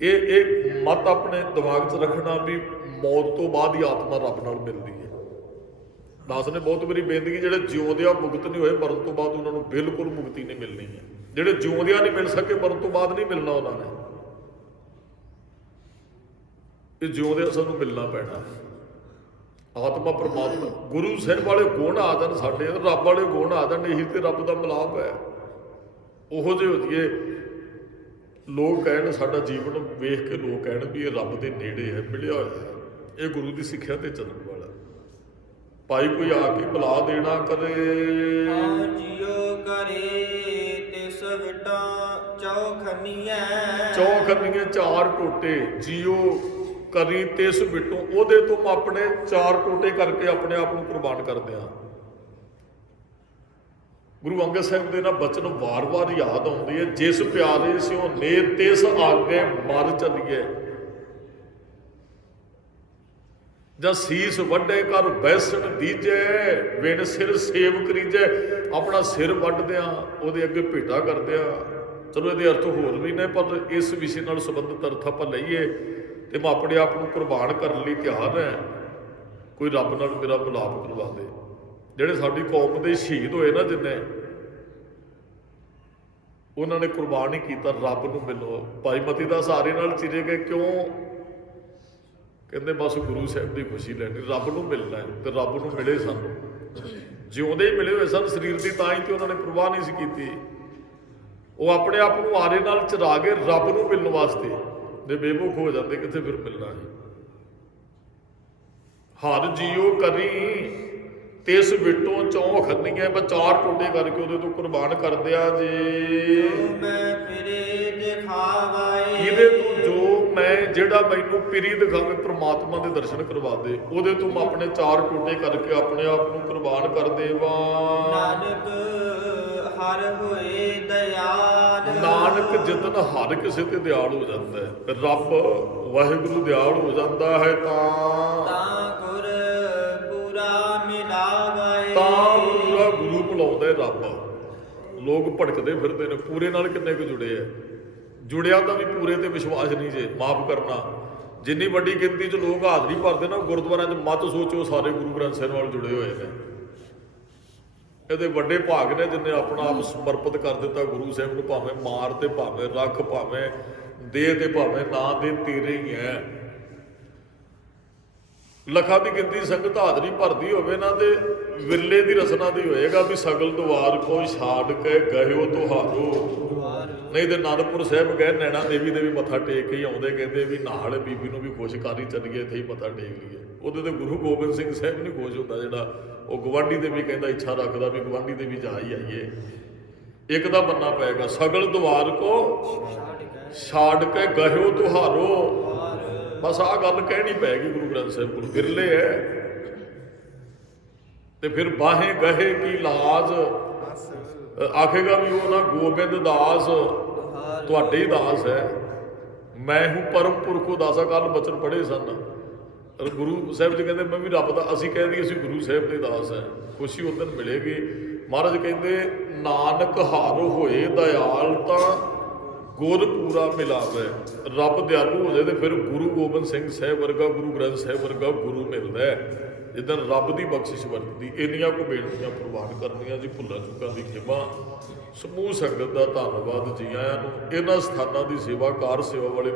ਇਹ ਮਤ ਆਪਣੇ ਦਿਮਾਗ 'ਚ ਰੱਖਣਾ ਵੀ ਮੌਤ ਤੋਂ ਬਾਅਦ ਹੀ ਆਤਮਾ ਰੱਬ ਨਾਲ ਮਿਲਦੀ ਹੈ। ਦਾਸ ਨੇ ਬਹੁਤ ਵਾਰੀ ਬੇਨਤੀ ਕੀਤੀ, ਜਿਹੜੇ ਜਿਉਂਦਿਆਂ ਮੁਕਤ ਨਹੀਂ ਹੋਏ, ਮਰਨ ਤੋਂ ਬਾਅਦ ਉਹਨਾਂ ਨੂੰ ਬਿਲਕੁਲ ਮੁਕਤੀ ਨਹੀਂ ਮਿਲਣੀ ਹੈ। ਜਿਹੜੇ ਜਿਉਂਦਿਆਂ ਨਹੀਂ ਮਿਲ ਸਕੇ, ਮਰਨ ਤੋਂ ਬਾਅਦ ਨਹੀਂ ਮਿਲਣਾ ਉਹਨਾਂ ਨੇ। ਇਹ ਜਿਉਂਦਿਆਂ ਸਾਨੂੰ ਮਿਲਣਾ ਪੈਣਾ। ਆਤਮਾ ਪ੍ਰਮਾਤਮਾ, ਗੁਰੂ ਸਾਹਿਬ ਵਾਲੇ ਗੁਣ ਆ ਜਾਣ ਸਾਡੇ, ਰੱਬ ਵਾਲੇ ਗੁਣ ਆ ਜਾਣ, ਇਹੀ ਤੇ ਰੱਬ ਦਾ ਮਿਲਾਪ ਹੈ। ਉਹੋ ਜਿਹੇ ਹੋ ਜਾਈਏ, ਲੋਕ ਕਹਿਣ, ਸਾਡਾ ਜੀਵਨ ਵੇਖ ਕੇ ਲੋਕ ਕਹਿਣ ਵੀ ਇਹ ਰੱਬ ਦੇ ਨੇੜੇ ਹੈ, ਮਿਲਿਆ ਹੋਇਆ। ਇਹ ਗੁਰੂ ਦੀ ਸਿੱਖਿਆ ਤੇ ਚੱਲਣ ਵਾਲਾ। ਭਾਈ ਕੋਈ ਆ ਕੇ ਮਿਲਾ ਦੇਣਾ ਕਰੇ। ਜਿਉ ਕਰੇ ਤਿਸ ਵਿਟਾ ਚੌਖਨੀਐ, ਚੌਖਨੀਏ 4 ਟੋਟੇ। ਜਿਉ ਕਰੀ ਤਿਸ ਵਿਟੋਂ, ਉਹਦੇ ਤੋਂ ਆਪਣੇ 4 ਟੋਟੇ ਕਰਕੇ ਆਪਣੇ ਆਪ ਨੂੰ ਕੁਰਬਾਨ ਕਰਦੇ ਹਾਂ। ਗੁਰੂ ਅੰਗਦ ਸਾਹਿਬ ਦੇ ਨਾ ਬਚਨ ਵਾਰ-ਵਾਰ ਯਾਦ ਆਉਂਦੀ ਹੈ। ਜਿਸ ਪਿਆਰੇ ਸਿਓ ਨੇ ਤਿਸ ਆਗੇ ਮਰ ਚੱਲੀਏ, ਜਾਂ ਸੀਸ ਵੱਡੇ ਕਰ ਬੈਸਣ ਦੀਜੇ, ਵਿਣ ਸਿਰ ਸੇਵ ਕਰੀਜੇ। ਆਪਣਾ ਸਿਰ ਵੱਢਦਿਆਂ ਉਹਦੇ ਅੱਗੇ ਭੇਟਾ ਕਰਦਿਆਂ। ਚਲੋ ਇਹਦੇ ਅਰਥ ਹੋਰ ਵੀ ਨੇ, ਪਰ ਇਸ ਵਿਸ਼ੇ ਨਾਲ ਸੰਬੰਧਿਤ ਅਰਥ ਆਪਾਂ ਲਈਏ ਤੇ ਮੈਂ ਆਪਣੇ ਆਪ ਨੂੰ ਕੁਰਬਾਨ ਕਰਨ ਲਈ ਤਿਆਰ ਹੈ। ਕੋਈ ਰੱਬ ਨਾਲ ਮੇਰਾ ਮਿਲਾਪ ਕਰਵਾ ਦੇ। ਜਿਹੜੇ ਸਾਡੀ ਕੌਮ ਦੇ ਸ਼ਹੀਦ ਹੋਏ ਨਾ, ਜਿੰਨੇ, ਉਹਨਾਂ ਨੇ ਕੁਰਬਾਨ ਹੀ ਕੀਤਾ ਰੱਬ ਨੂੰ ਮਿਲੋ। ਭਾਈ ਮਤੀ ਦਾ ਸਹਾਰੇ ਨਾਲ ਚਿਰੇ ਗਏ, ਕਿਉਂ? ਕਹਿੰਦੇ ਬਸ ਗੁਰੂ ਸਾਹਿਬ ਦੀ ਖੁਸ਼ੀ ਲੈਣੀ, ਰੱਬ ਨੂੰ ਮਿਲਣਾ ਹੈ। ਤੇ ਰੱਬ ਨੂੰ ਮਿਲੇ ਸਾਨੂੰ, ਜਿਉਂਦੇ ਹੀ ਮਿਲੇ ਹੋਏ ਸਨ ਸਰੀਰ ਦੀ, ਤਾਂ ਹੀ ਤੇ ਉਹਨਾਂ ਨੇ ਪ੍ਰਵਾਹ ਨਹੀਂ ਸੀ ਕੀਤੀ। ਉਹ ਆਪਣੇ ਆਪ ਨੂੰ ਆਰੇ ਨਾਲ ਚਰਾ ਕੇ ਰੱਬ ਨੂੰ ਮਿਲਣ ਵਾਸਤੇ ਜੇ ਬੇਮੁਖ ਹੋ ਜਾਂਦੇ, ਕਿੱਥੇ ਫਿਰ ਮਿਲਣਾ ਹੈ। ਹਰ ਜੀਓ ਕਰੀ ਤਿਸ ਵਿਟੋਂ ਚੌਖਨੀਐ, ਮੈਂ 4 ਟੋਟੇ ਕਰਕੇ ਉਹਦੇ ਤੋਂ ਕੁਰਬਾਨ ਕਰ ਦਿਆ ਜੇ। ਮੈਂ ਫਿਰੇ ਦਿਖਾਵਾਏ, ਇਹਦੇ ਤੋਂ ਜੋ ਮੈਂ, ਜਿਹੜਾ ਮੈਨੂੰ ਪਿਰੀ ਦਿਖਾਵੇ, ਪ੍ਰਮਾਤਮਾ ਦੇ ਦਰਸ਼ਨ ਕਰਵਾ ਦੇ, ਉਹਦੇ ਤੋਂ ਮੈਂ ਆਪਣੇ 4 ਟੋਟੇ ਕਰਕੇ ਆਪਣੇ ਆਪ ਨੂੰ ਕੁਰਬਾਨ ਕਰ ਦੇਵਾਂ। ਨਾਨਕ ਹਰ ਹੋਏ ਦਇਆਲ, ਨਾਨਕ ਜਿੱਦਨ ਹਰ ਕਿਸੇ ਤੇ ਦਿਆਲ ਹੋ ਜਾਂਦਾ ਹੈ, ਰੱਬ ਵਾਹਿਗੁਰੂ ਦਿਆਲ ਹੋ ਜਾਂਦਾ ਹੈ, ਤਾਂ ਗੁਰ ਪੂਰਾ ਮਿਲਾਵੇ, ਤਾਂ ਪੂਰਾ ਗੁਰੂ ਬੁਲਾਉਂਦਾ ਹੈ ਰੱਬ। ਲੋਕ ਭਟਕਦੇ ਫਿਰਦੇ ਨੇ, ਪੂਰੇ ਨਾਲ ਕਿੰਨੇ ਕੁ ਜੁੜੇ ਆ। ਜੁੜਿਆ ਤਾਂ ਵੀ ਪੂਰੇ ਤੇ ਵਿਸ਼ਵਾਸ ਨਹੀਂ ਜੇ, ਮਾਫ ਕਰਨਾ। ਜਿੰਨੀ ਵੱਡੀ ਗਿਣਤੀ 'ਚ ਲੋਕ ਹਾਜ਼ਰੀ ਭਰਦੇ ਨਾ ਗੁਰਦੁਆਰਿਆਂ 'ਚ, ਮਤ ਸੋਚੋ ਸਾਰੇ ਗੁਰੂ ਗ੍ਰੰਥ ਸਾਹਿਬ ਨਾਲ ਜੁੜੇ ਹੋਏ ਨੇ। ਇਹਦੇ ਵੱਡੇ ਭਾਗ ਨੇ ਜਿੰਨੇ ਆਪਣਾ ਆਪ ਸਮਰਪਿਤ ਕਰ ਦਿੱਤਾ ਗੁਰੂ ਸਾਹਿਬ ਨੂੰ। ਭਾਵੇਂ ਮਾਰ ਤੇ ਭਾਵੇਂ ਰੱਖ, ਭਾਵੇਂ ਦੇ ਤੇ ਭਾਵੇਂ ਨਾ ਦੇ, ਤੇਰੇ ਹੀ ਹੈ। ਲੱਖਾਂ ਦੀ ਗਿਣਤੀ ਸੰਗਤ ਹਾਜ਼ਰੀ ਭਰਦੀ ਹੋਵੇ ਨਾ, ਤੇ ਵਿਰਲੇ ਦੀ ਰਸਨਾ ਦੀ ਹੋਏਗਾ ਵੀ ਸਗਲ ਦੁਆਰ ਕੋ ਛਾੜ ਕੇ ਗਇਓ ਤੁਹਾਰੋ। ਨਹੀਂ ਤੇ ਅਨੰਦਪੁਰ ਸਾਹਿਬ ਗਏ, ਨੈਣਾ ਦੇਵੀ ਦੇ ਵੀ ਮੱਥਾ ਟੇਕ ਕੇ ਹੀ ਆਉਂਦੇ, ਕਹਿੰਦੇ ਵੀ ਨਾਲ ਬੀਬੀ ਨੂੰ ਵੀ ਖੁਸ਼ ਕਰ ਹੀ ਚੱਲੀਏ, ਇੱਥੇ ਹੀ ਮੱਥਾ ਟੇਕ ਲਈਏ। ਉਹਦੇ ਤੇ ਗੁਰੂ ਗੋਬਿੰਦ ਸਿੰਘ ਸਾਹਿਬ ਨਹੀਂ ਖੁਸ਼ ਹੁੰਦਾ, ਜਿਹੜਾ ਉਹ ਗਵਾਂਢੀ ਦੇ ਵੀ ਕਹਿੰਦਾ, ਇੱਛਾ ਰੱਖਦਾ ਵੀ ਗਵਾਂਢੀ ਦੇ ਵੀ ਜਾ ਹੀ ਆਈਏ। ਇੱਕ ਦਾ ਬੰਨਾ ਪਏਗਾ, ਸਗਲ ਦੁਆਰ ਕੋ ਛਾੜ ਕੇ ਗਇਓ ਤੁਹਾਰੋ। ਬਸ ਆਹ ਗੱਲ ਕਹਿਣੀ ਪੈਗੀ ਗੁਰੂ ਗ੍ਰੰਥ ਸਾਹਿਬ ਕੋਲ। ਵਿਰਲੇ ਹੈ, ਤੇ ਫਿਰ ਬਾਹੇ ਗਹੇ ਕੀ ਲਾਜ, ਆਖੇਗਾ ਵੀ ਉਹ ਨਾ ਗੋਬਿੰਦ ਦਾਸ ਤੁਹਾਡੇ ਹੀ ਦਾਸ ਹੈ, ਮੈਂ ਹੂੰ ਪਰਮ ਪੁਰਖੋ ਦਾਸਾ। ਕੱਲ ਬਚਨ ਪੜ੍ਹੇ ਸਨ, ਗੁਰੂ ਸਾਹਿਬ ਜੀ ਕਹਿੰਦੇ ਮੈਂ ਵੀ ਰੱਬ ਦਾ, ਅਸੀਂ ਕਹਿ ਦਈਏ ਅਸੀਂ ਗੁਰੂ ਸਾਹਿਬ ਦੇ ਦਾਸ ਹੈ, ਖੁਸ਼ੀ ਉਸ ਦਿਨ ਮਿਲੇਗੀ। ਮਹਾਰਾਜ ਕਹਿੰਦੇ ਨਾਨਕ ਹਰ ਹੋਏ ਦਇਆਲ ਤਾਂ ਗੁਰ ਪੂਰਾ ਮਿਲਾਵੇ। ਰੱਬ ਦਿਆਲੂ ਹੋ ਜਾਏ ਤੇ ਫਿਰ ਗੁਰੂ ਗੋਬਿੰਦ ਸਿੰਘ ਸਾਹਿਬ ਵਰਗਾ, ਗੁਰੂ ਗ੍ਰੰਥ ਸਾਹਿਬ ਵਰਗਾ ਗੁਰੂ ਮਿਲਦਾ ਹੈ, ਜਿੱਦਾਂ ਰੱਬ ਦੀ ਬਖਸ਼ਿਸ਼ ਵਰਤਦੀ। ਇੰਨੀਆਂ ਕੋ ਬੇਨਤੀਆਂ ਪ੍ਰਵਾਨ ਕਰਨੀਆਂ ਜੀ, ਭੁੱਲਾਂ ਚੁੱਕਾਂ ਦੀ ਖਿਮਾ। ਸਮੂਹ ਸੰਗਤ ਦਾ ਧੰਨਵਾਦ ਜੀ ਆਇਆਂ ਨੂੰ। ਇਹਨਾਂ ਸਥਾਨਾਂ ਦੀ ਸੇਵਾ ਕਾਰ ਸੇਵਾ ਵਾਲੇ